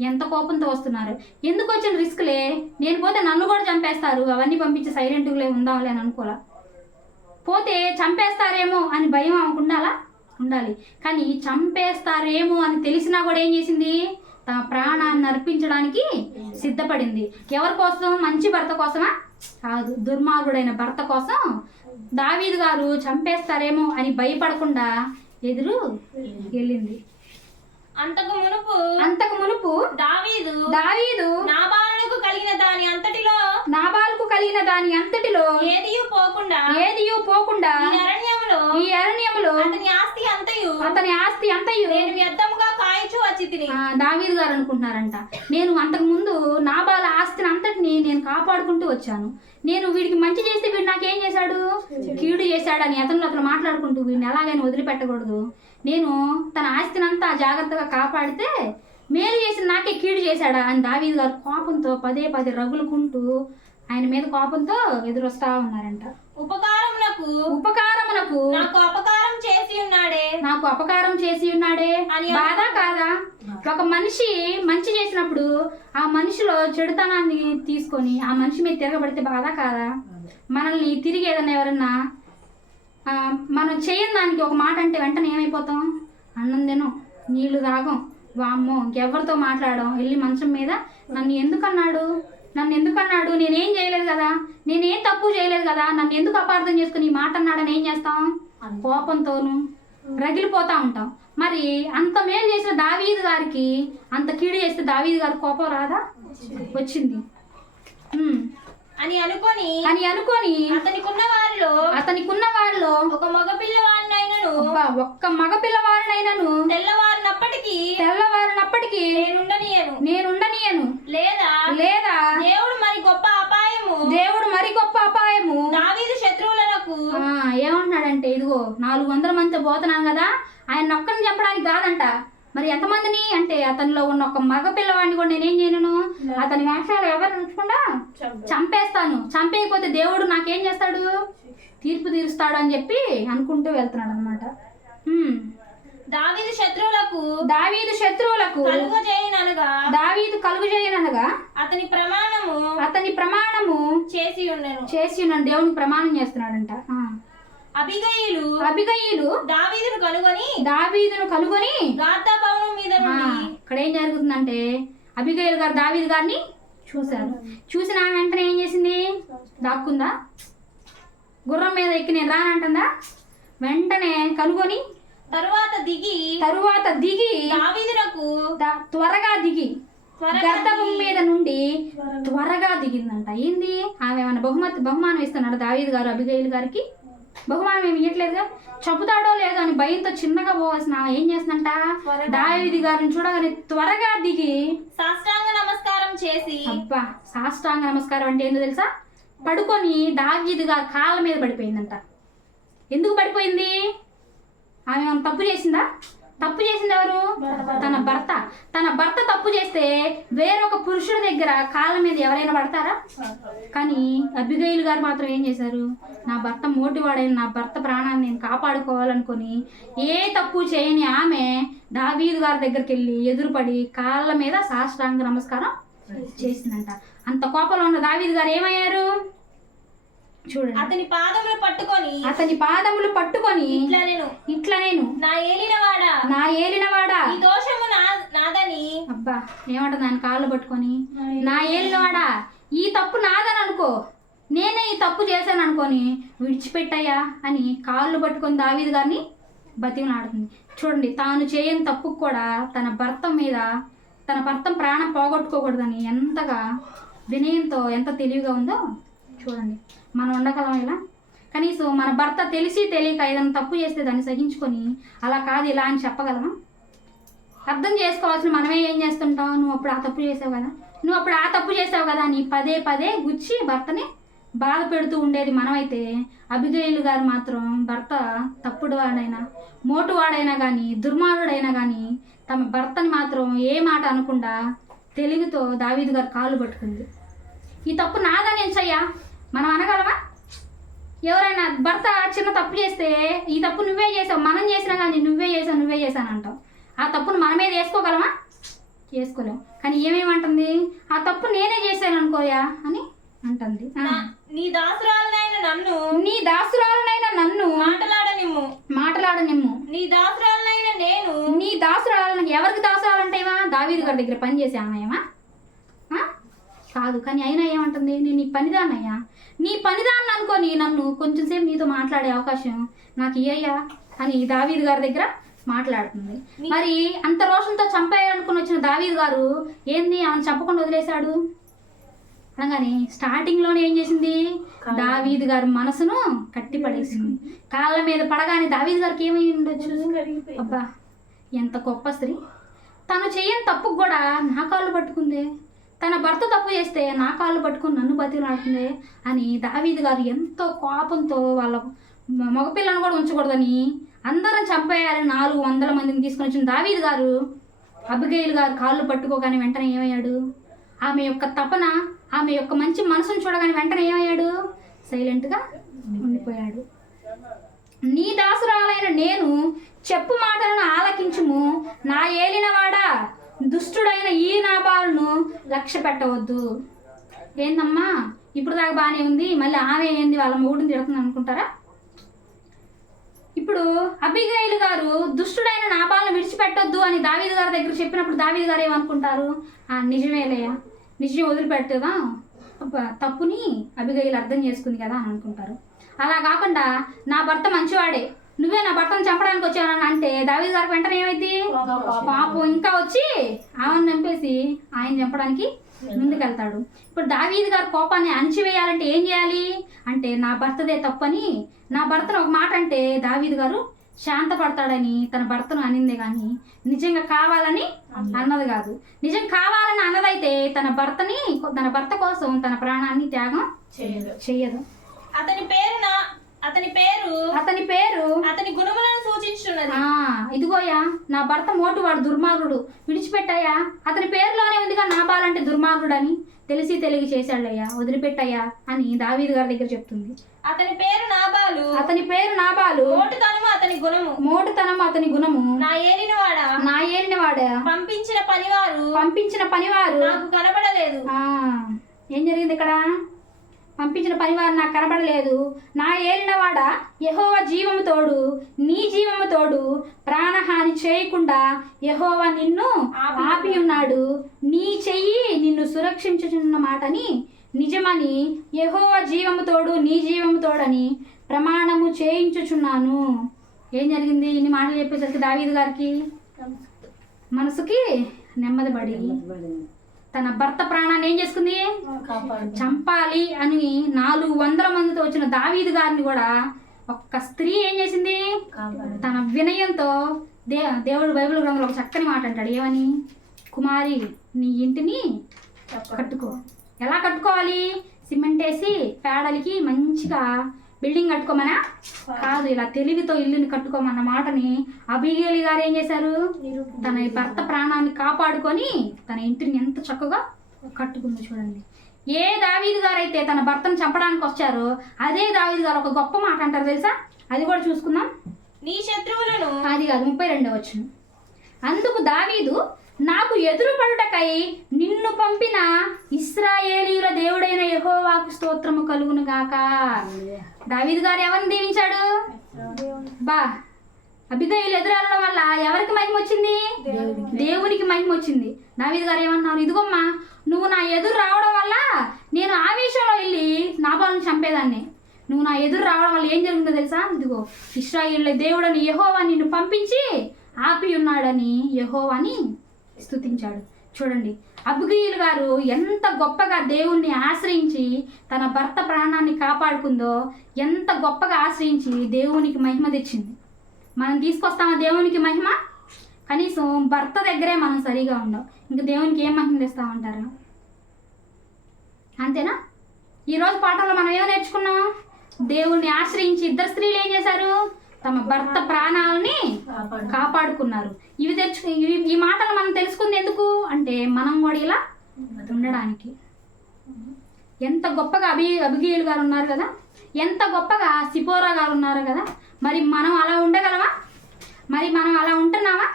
ఎంత కోపంతో వస్తున్నారు. ఎందుకు వచ్చిన రిస్క్లే, నేను పోతే నన్ను కూడా చంపేస్తారు, అవన్నీ పంపించి సైలెంట్గా ఉందాంలే అని అనుకోలే. పోతే చంపేస్తారేమో అని భయం ఆమెకు ఉండాలి. కానీ చంపేస్తారేమో అని తెలిసినా కూడా ఏం చేసింది, తమ ప్రాణాన్ని అర్పించడానికి సిద్ధపడింది. ఎవరి కోసం? మంచి భర్త కోసమా? కాదు, దుర్మార్గుడైన భర్త కోసం. దావీదు గారు చంపేస్తారేమో అని భయపడకుండా ఎదురు వెళ్ళింది. అంతకు మునుపు దావీదు నాబాలుకు కలిగిన దాని అంతటిలో ఏదియూ పోకుండా ఈ అరణ్యములో అతని ఆస్తి అంతయు నేను వ్యర్థముగా కాయచు వచ్చితిని. దావీదు గారు అనుకుంటున్నారంట, నేను అంతకు ముందు నాబాల ఆస్తిని అంతటిని నేను కాపాడుకుంటూ వచ్చాను. నేను వీడికి మంచి చేస్తే వీడు నాకేం చేశాడు, కీడు చేశాడని అతను మాట్లాడుకుంటూ వీడిని ఎలాగైనా వదిలిపెట్టకూడదు, నేను తన ఆస్తిని అంతా జాగ్రత్తగా కాపాడితే మేలు చేసిన నాకే కీడు చేశాడా అని దావీదు గారు కోపంతో పదే రగులుకుంటూ ఆయన మీద కోపంతో ఎదురొస్తా ఉన్నారంట. ఉపకారమునకు నాకు అపకారం చేసి ఉన్నాడే బాధ కాదా? ఒక మనిషి మంచి చేసినప్పుడు ఆ మనిషిలో చెడుతనాన్ని తీసుకొని ఆ మనిషి మీద తిరగబడితే బాధ కాదా? మనల్ని తిరిగి ఏదన్నా ఎవరన్నా మనం చేయని దానికి ఒక మాట అంటే వెంటనే ఏమైపోతాం, అన్నం తినం, నీళ్లు తాగం, వామ్మో ఇంకెవరితో మాట్లాడడం, వెళ్ళి మంచం మీద నన్ను ఎందుకన్నాడు, నన్ను ఎందుకు అన్నాడు, నేనేం చేయలేదు కదా, నేనేం తప్పు చేయలేదు కదా, నన్ను ఎందుకు అపార్థం చేసుకుని ఈ మాట అన్నాడని ఏం చేస్తాం? కోపంతోను రగిలిపోతా ఉంటాం. మరి అంత మేలు చేసిన దావీదు గారికి అంత కీడు చేస్తే దావీదు గారికి కోపం రాదా? వచ్చింది. అని అనుకొని అతనికి ఉన్న వారిలో ఒక మగ పిల్లవాడినైనను ఒక్క మగ పిల్లవాడినైనను తెల్లవారినప్పటికీ నేనుండనీయను లేదా దేవుడు మరి గొప్ప అపాయము దావీదు శత్రువులకు ఏమంటున్నాడంటే, ఇదిగో 400 మందితో పోతున్నాను కదా, ఆయన ఒక్కరిని చెప్పడానికి కాదంట, మరి ఎంతమందిని అంటే అతనిలో ఉన్న ఒక మగ పిల్లవాడిని కూడా నేనేం చేయను, అతని వేషాలు ఎవరు ఉంచకుండా చంపేస్తాను, చంపేయకపోతే దేవుడు నాకేం చేస్తాడు, తీర్పు తీరుస్తాడు అని చెప్పి అనుకుంటూ వెళ్తున్నాడు అనమాట. దావీదు శత్రువులకు దావీదు కలుగజేయననగా అతని ప్రమాణము చేసి ఉన్నాను. దేవునికి ప్రమాణం చేస్తున్నాడంట. అబిగయీలు దావీదును కనుగొని గాతా భవనం మీద నుండి ఇక్కడ ఏం జరుగుతుందంటే, అబిగయీలు గారు దావీదు గారిని చూశారు. చూసిన వెంటనే ఏం చేసింది? దాక్కుందా? గుర్రం మీద ఎక్కి నేను రానంటుందా? వెంటనే కనుగొని తరువాత దిగి దావీదునకు త్వరగా దిగి గర్దభం మీద నుండి త్వరగా దిగిందంట. ఏంది? ఆమె ఏమైనా బహుమానం ఇస్తున్నాడు దావీదు గారు అబిగయీలు గారికి? బహుమానం ఏమి ఇవ్వట్లేదుగా. చెబుతాడో లేదో అని భయంతో చిన్నగా పోవాల్సిన ఏం చేస్తుందంట, దావీదు గారిని చూడగానే త్వరగా దిగి సాష్టాంగ నమస్కారం చేసి, అబ్బా సాష్టాంగ నమస్కారం అంటే ఏందో తెలుసా? పడుకొని దావీదు గారి కాళ్ళ మీద పడిపోయిందంట. ఎందుకు పడిపోయింది? ఆమె ఏమైనా తప్పు చేసిందా? తప్పు చేసింది ఎవరు? తన భర్త తప్పు చేస్తే వేరొక పురుషుడి దగ్గర కాళ్ళ మీద ఎవరైనా పడతారా? కానీ అబిగయీలు గారు మాత్రం ఏం చేశారు? నా భర్త మోటివాడైన నా భర్త ప్రాణాన్ని నేను కాపాడుకోవాలనుకొని ఏ తప్పు చేయని ఆమె దావీదు గారి దగ్గరికి వెళ్ళి ఎదురుపడి కాళ్ళ మీద సాష్టాంగ నమస్కారం చేసిందంట. అంత కోపంలో ఉన్న దావీదు గారు ఏమయ్యారు చూడండి. అతని పాదములు పట్టుకొని ఇట్లా నేను నా ఏలినవాడా ఈ దోషము నాదని, అబ్బా ఏమంటది? ఆయన కాళ్ళు పట్టుకొని నా ఏలినవాడా ఈ తప్పు నాదని అనుకో, నేనే ఈ తప్పు చేశాను అనుకొని విడిచిపెట్టయ్యా అని కాళ్ళు పట్టుకొని దావీదు గారిని బతిమలాడుతుంది. చూడండి, తాను చేయని తప్పుకు కూడా తన భర్త ప్రాణం పోగొట్టుకోకూడదని ఎంతగా వినయంతో ఎంత తెలివిగా ఉందో చూడండి. మనం ఉండగలం ఇలా? కనీసం మన భర్త తెలిసి తెలియక ఏదైనా తప్పు చేస్తే దాన్ని సహించుకొని అలా కాదు ఇలా అని చెప్పగలమా? అర్థం చేసుకోవాల్సిన మనమే ఏం చేస్తుంటాం, నువ్వు అప్పుడు ఆ తప్పు చేసావు కదా అని పదే గుచ్చి భర్తని బాధ పెడుతూ ఉండేది మనమైతే, అబిగయీలు గారు మాత్రం భర్త తప్పుడు వాడైనా మోటువాడైనా కానీ దుర్మార్గుడైనా కానీ తమ భర్తని మాత్రం ఏ మాట అనకుండా తెలివితో దావీదు గారు కాళ్ళు పట్టుకుంది. ఈ తప్పు నాదని ఎంచయ్యా మనం అనగలమా? ఎవరైనా భర్త చిన్న తప్పు చేస్తే ఈ తప్పు నువ్వే చేసావు, మనం చేసినా కానీ నువ్వే చేశాను అంటావు. ఆ తప్పును మన మీద వేసుకోగలమా? చేసుకోలేం. కానీ ఏమేమంటుంది? ఆ తప్పు నేనే చేశాను అనుకోయా అని అంటుంది. నీ దాసురాలనైన నన్ను మాట్లాడనిమ్ము. నీ దాసురాలనైన నేను నీ దాసురాలను ఎవరికి దాసురాలంటేవా? దావీదు గారి దగ్గర పని చేసే అమ్మాయమా? కాదు. కానీ అయినా ఏమంటుంది? నేను నీ పనిదాన్నయ్యా, నీ పనిదాన్ని అనుకొని నన్ను కొంచెంసేపు నీతో మాట్లాడే అవకాశం నాకు ఇయ్యయ్యా అని దావీదు గారి దగ్గర మాట్లాడుతుంది. మరి అంత రోషంతో చంపేయాలనుకుని వచ్చిన దావీదు గారు ఏంది ఆమెను చంపకుండా వదిలేశాడు అనగానే స్టార్టింగ్లోనే ఏం చేసింది? దావీదు గారి మనసును కట్టి పడేసింది. కాళ్ళ మీద పడగానే దావీదు గారికి ఏమై ఉండొచ్చు? అబ్బా ఎంత గొప్ప స్త్రీ, తను చేయని తప్పుకు కూడా నా కాళ్ళు పట్టుకుందే, తన భర్త తప్పు చేస్తే నా కాళ్ళు పట్టుకుని నన్ను బతిలాడుతుంది అని దావీదు గారు ఎంతో కోపంతో వాళ్ళ మగపిల్లను కూడా ఉంచకూడదని అందరం చంపేయాలని 400 మందిని తీసుకొని వచ్చిన దావీదు గారు అబిగయీలు గారు కాళ్ళు పట్టుకోగానే వెంటనే ఏమయ్యాడు? ఆమె యొక్క తపన, ఆమె యొక్క మంచి మనసును చూడగానే వెంటనే ఏమయ్యాడు? సైలెంట్గా ఉండిపోయాడు. నీ దాసురాలైన నేను చెప్పు మాటలను ఆలకించుము, నా ఏలినవాడా దుష్టుడైన ఈ నాబాలును లక్ష్య పెట్టవద్దు. ఏందమ్మా ఇప్పుడు దాకా బాగానే ఉంది, మళ్ళీ ఆమె ఏంది వాళ్ళ మొగుడిని తిడుతుంది అనుకుంటారా? ఇప్పుడు అబిగయీలు గారు దుష్టుడైన నాబాలును విడిచిపెట్టొద్దు అని దావీదు గారి దగ్గర చెప్పినప్పుడు దావీదు గారు ఏమనుకుంటారు? నిజమేలయ్యా, నిజం వదిలిపెట్టదా తప్పుని అబిగైల్ అర్థం చేసుకుంది కదా అని అనుకుంటారు. అలా కాకుండా నా భర్త మంచివాడే, నువ్వే నా భర్తను చంపడానికి వచ్చావని అంటే దావీదు గారికి వెంటనే ఏమైంది పాపం ఇంకా వచ్చి ఆమెను చంపేసి ఆయన చంపడానికి ముందుకెళ్తాడు. ఇప్పుడు దావీదు గారి కోపాన్ని అణిచివేయాలంటే ఏం చేయాలి అంటే నా భర్తదే తప్పని, నా భర్తను ఒక మాట అంటే దావీదు గారు శాంతపడతాడని తన భర్తను అనిందే కానీ నిజంగా కావాలని అన్నది కాదు. నిజం కావాలని అన్నదైతే తన భర్త కోసం తన ప్రాణాన్ని త్యాగం చెయ్యదు. అతని పేరు అతని గుణములను సూచించున్నది. ఇదిగోయా నా భర్త మోటువాడు దుర్మార్గుడు, విడిచిపెట్టాయా, అతని పేరులోనే ఉందిగా నాబాల్ అంటే దుర్మార్గుడని, తెలిసి తెలిగి చేశాడయ్యా, వదిలిపెట్టయ్యా అని దావీదు గారి దగ్గర చెప్తుంది. అతని పేరు నాబాలు మోటుతనము అతని గుణము నా ఏలినవాడా పంపించిన పనివారు నాకు కనబడలేదు. ఏం జరిగింది ఇక్కడ? పంపించిన పనివారు నాకు కనబడలేదు. నా ఏలినవాడ యెహోవా జీవము తోడు, నీ జీవము తోడు, ప్రాణహాని చేయకుండా యెహోవా నిన్ను ఆపి ఉన్నాడు, నీ చెయ్యి నిన్ను సురక్షించుచున్న మాటని నిజమని యెహోవా జీవము తోడు, నీ జీవము తోడని ప్రమాణము చేయించుచున్నాను. ఏం జరిగింది? ఇన్ని మాటలు చెప్పేసరికి దావీదు గారికి మనసుకి నెమ్మది పడి తన భర్త ప్రాణాన్ని ఏం చేసుకుంది? చంపాలి అని 400 మందితో వచ్చిన దావీదు గారిని కూడా ఒక్క స్త్రీ ఏం చేసింది? తన వినయంతో దేవుడు బైబిల్ గ్రంథంలో ఒక చక్కని మాట అంటాడు. ఏమని? కుమారి నీ ఇంటిని కట్టుకో. ఎలా కట్టుకోవాలి? సిమెంట్ వేసి పేడలికి మంచిగా బిల్డింగ్ కట్టుకోమనా? కాదు, ఇలా తెలివితో ఇల్లుని కట్టుకోమన్న మాటని అబిగేలు గారు ఏం చేశారు? తన భర్త ప్రాణాన్ని కాపాడుకొని తన ఇంటిని ఎంత చక్కగా కట్టుకుంది చూడండి. ఏ దావీదు గారు అయితే తన భర్తను చంపడానికి వచ్చారో అదే దావీదు గారు ఒక గొప్ప మాట అంటారు తెలుసా? అది కూడా చూసుకుందాం. నీ శత్రువులను, అది కాదు 32వ వచనం. అందుకు దావీదు, నాకు ఎదురు పడుటకై నిన్ను పంపిన ఇశ్రాయేలీయుల దేవుడైన యెహోవాకు స్తోత్రము కలుగును గాక. దావీదు గారు ఎవరిని దీవించాడు? అబిగైలు ఎదురెళ్ళడం వల్ల ఎవరికి మహిమ వచ్చింది? దేవునికి మహిమ వచ్చింది. దావీదు గారు ఏమన్నారు? ఇదిగోమ్మా, నువ్వు నా ఎదురు రావడం వల్ల నేను ఆవేశంలో వెళ్ళి నాబాలుని చంపేదాన్ని. నువ్వు నా ఎదురు రావడం వల్ల ఏం జరిగిందో తెలుసా? ఇదిగో ఇశ్రాయేలీయుల దేవుడని యెహోవా నిన్ను పంపించి ఆపి ఉన్నాడని యెహోవాని స్తుతించాడు. చూడండి, అబిగైలు గారు ఎంత గొప్పగా దేవుణ్ణి ఆశ్రయించి తన భర్త ప్రాణాన్ని కాపాడుకుందో, ఎంత గొప్పగా ఆశ్రయించి దేవునికి మహిమ తెచ్చింది. మనం తీసుకొస్తామా దేవునికి మహిమ? కనీసం భర్త దగ్గరే మనం సరిగా ఉండవు, ఇంకా దేవునికి ఏం మహిమ తెస్తామంటారా? అంతేనా? ఈరోజు పాఠంలో మనం ఏం నేర్చుకున్నాం? దేవుణ్ణి ఆశ్రయించి ఇద్దరు స్త్రీలు ఏం చేశారు? తమ భర్త ప్రాణాలని కాపాడుకున్నారు. ఈ మాటలు మనం తెలుసుకుంది ఎందుకు అంటే మనం కూడా ఇలా ఉండడానికి. ఎంత గొప్పగా అబిగైలు గారు ఉన్నారు కదా, ఎంత గొప్పగా సిపోరా గారు ఉన్నారు కదా. మరి మనం అలా ఉండగలమా? మరి మనం అలా ఉంటున్నామా?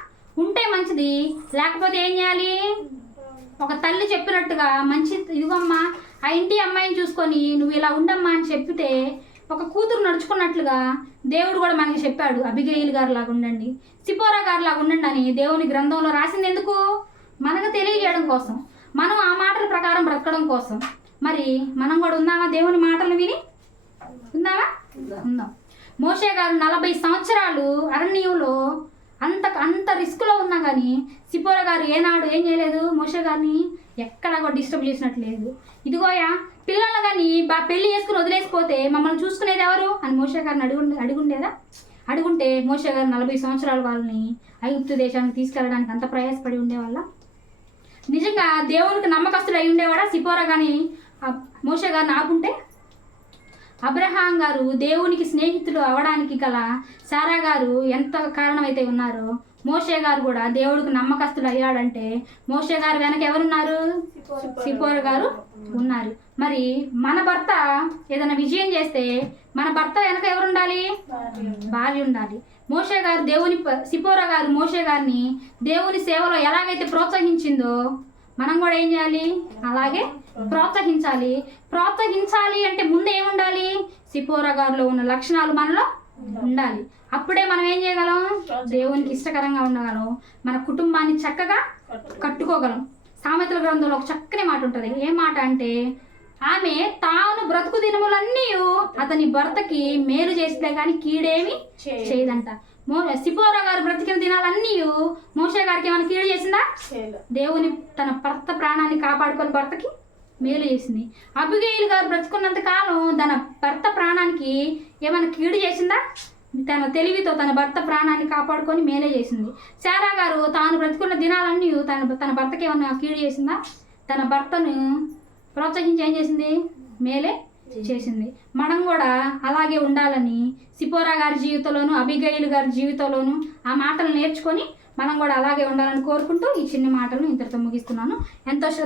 ఉంటే మంచిది, లేకపోతే ఏం చేయాలి? ఒక తల్లి చెప్పినట్టుగా మంచి ఇదిగోమ్మా ఆ ఇంటి అమ్మాయిని చూసుకొని నువ్వు ఇలా ఉండమ్మా అని చెప్పితే ఒక కూతురు నడుచుకున్నట్లుగా దేవుడు కూడా మనకి చెప్పాడు. అబిగైలు గారు లాగా ఉండండి, సిపోరా గారు లాగా ఉండండి అని దేవుని గ్రంథంలో రాసింది ఎందుకు? మనకు తెలియజేయడం కోసం, మనం ఆ మాటల ప్రకారం బ్రతకడం కోసం. మరి మనం కూడా ఉందామా? దేవుని మాటలు విని ఉందామా? ఉందాం. మోషే గారు 40 సంవత్సరాలు అరణ్యంలో అంత రిస్క్లో ఉన్నా కానీ సిపోరా గారు ఏనాడు ఏం చేయలేదు? మోషే గారిని ఎక్కడా కూడా డిస్టర్బ్ చేసినట్లు లేదు. ఇదిగోయా పిల్లలు కానీ పెళ్లి చేసుకుని వదిలేసిపోతే మమ్మల్ని చూసుకునేది ఎవరు అని మోషే గారిని అడుగుండేదా? అడుగుంటే మోషే గారు 40 సంవత్సరాలు వాళ్ళని ఐగుప్తు దేశానికి తీసుకెళ్ళడానికి అంత ప్రయాసపడి ఉండేవాళ్ళ? నిజంగా దేవునికి నమ్మకస్తుడు అయి ఉండేవాడా సిపోరా కానీ మోషే గారిని ఆపుంటే? అబ్రహాం గారు దేవునికి స్నేహితుడు అవడానికి గల సారా గారు ఎంత కారణమైతే ఉన్నారో మోషే గారు కూడా దేవుడికి నమ్మకస్తుడు అయ్యాడంటే మోషే గారు వెనక ఎవరున్నారు? సిపోరా గారు ఉన్నారు. మరి మన భర్త ఏదైనా విజయం చేస్తే మన భర్త వెనక ఎవరు ఉండాలి? భార్య ఉండాలి. మోషే గారు సిపోరా గారు మోషే గారిని దేవుని సేవలో ఎలాగైతే ప్రోత్సహించిందో మనం కూడా ఏం చేయాలి? అలాగే ప్రోత్సహించాలి. ప్రోత్సహించాలి అంటే ముందు ఏముండాలి? సిపోరా గారిలో ఉన్న లక్షణాలు మనలో ఉండాలి. అప్పుడే మనం ఏం చేయగలం? దేవునికి ఇష్టకరంగా ఉండగలం, మన కుటుంబాన్ని చక్కగా కట్టుకోగలం. సామెతల గ్రంథంలో ఒక చక్కని మాట ఉంటుంది. ఏ మాట అంటే ఆమె తాను బ్రతుకు దినములన్నీ అతని భర్తకి మేలు చేస్తే కానీ కీడేమి చేయదంట. సిపోరా గారు బ్రతికిన దినాలన్నీ మోషే గారికి ఏమైనా కీడు చేసిందా? దేవుని తన భర్త ప్రాణాన్ని కాపాడుకొని భర్తకి మేలు చేసింది. అబిగయీలు గారు బ్రతుకున్నంత కాలం తన భర్త ప్రాణానికి ఏమైనా కీడు చేసిందా? తన తెలివితో తన భర్త ప్రాణాన్ని కాపాడుకొని మేలే చేసింది. శారా గారు తాను బ్రతుకున్న దినాలన్నీ తన భర్తకి ఏమైనా కీడు చేసిందా? తన భర్తను ప్రోత్సహించి ఏం చేసింది? మేలే చేసింది. మనం కూడా అలాగే ఉండాలని సిపోరా గారి జీవితంలోను అబిగయీలు గారి జీవితంలోను ఆ మాటలు నేర్చుకొని మనం కూడా అలాగే ఉండాలని కోరుకుంటూ ఈ చిన్న మాటలను ఇంతటితో ముగిస్తున్నాను. ఎంతో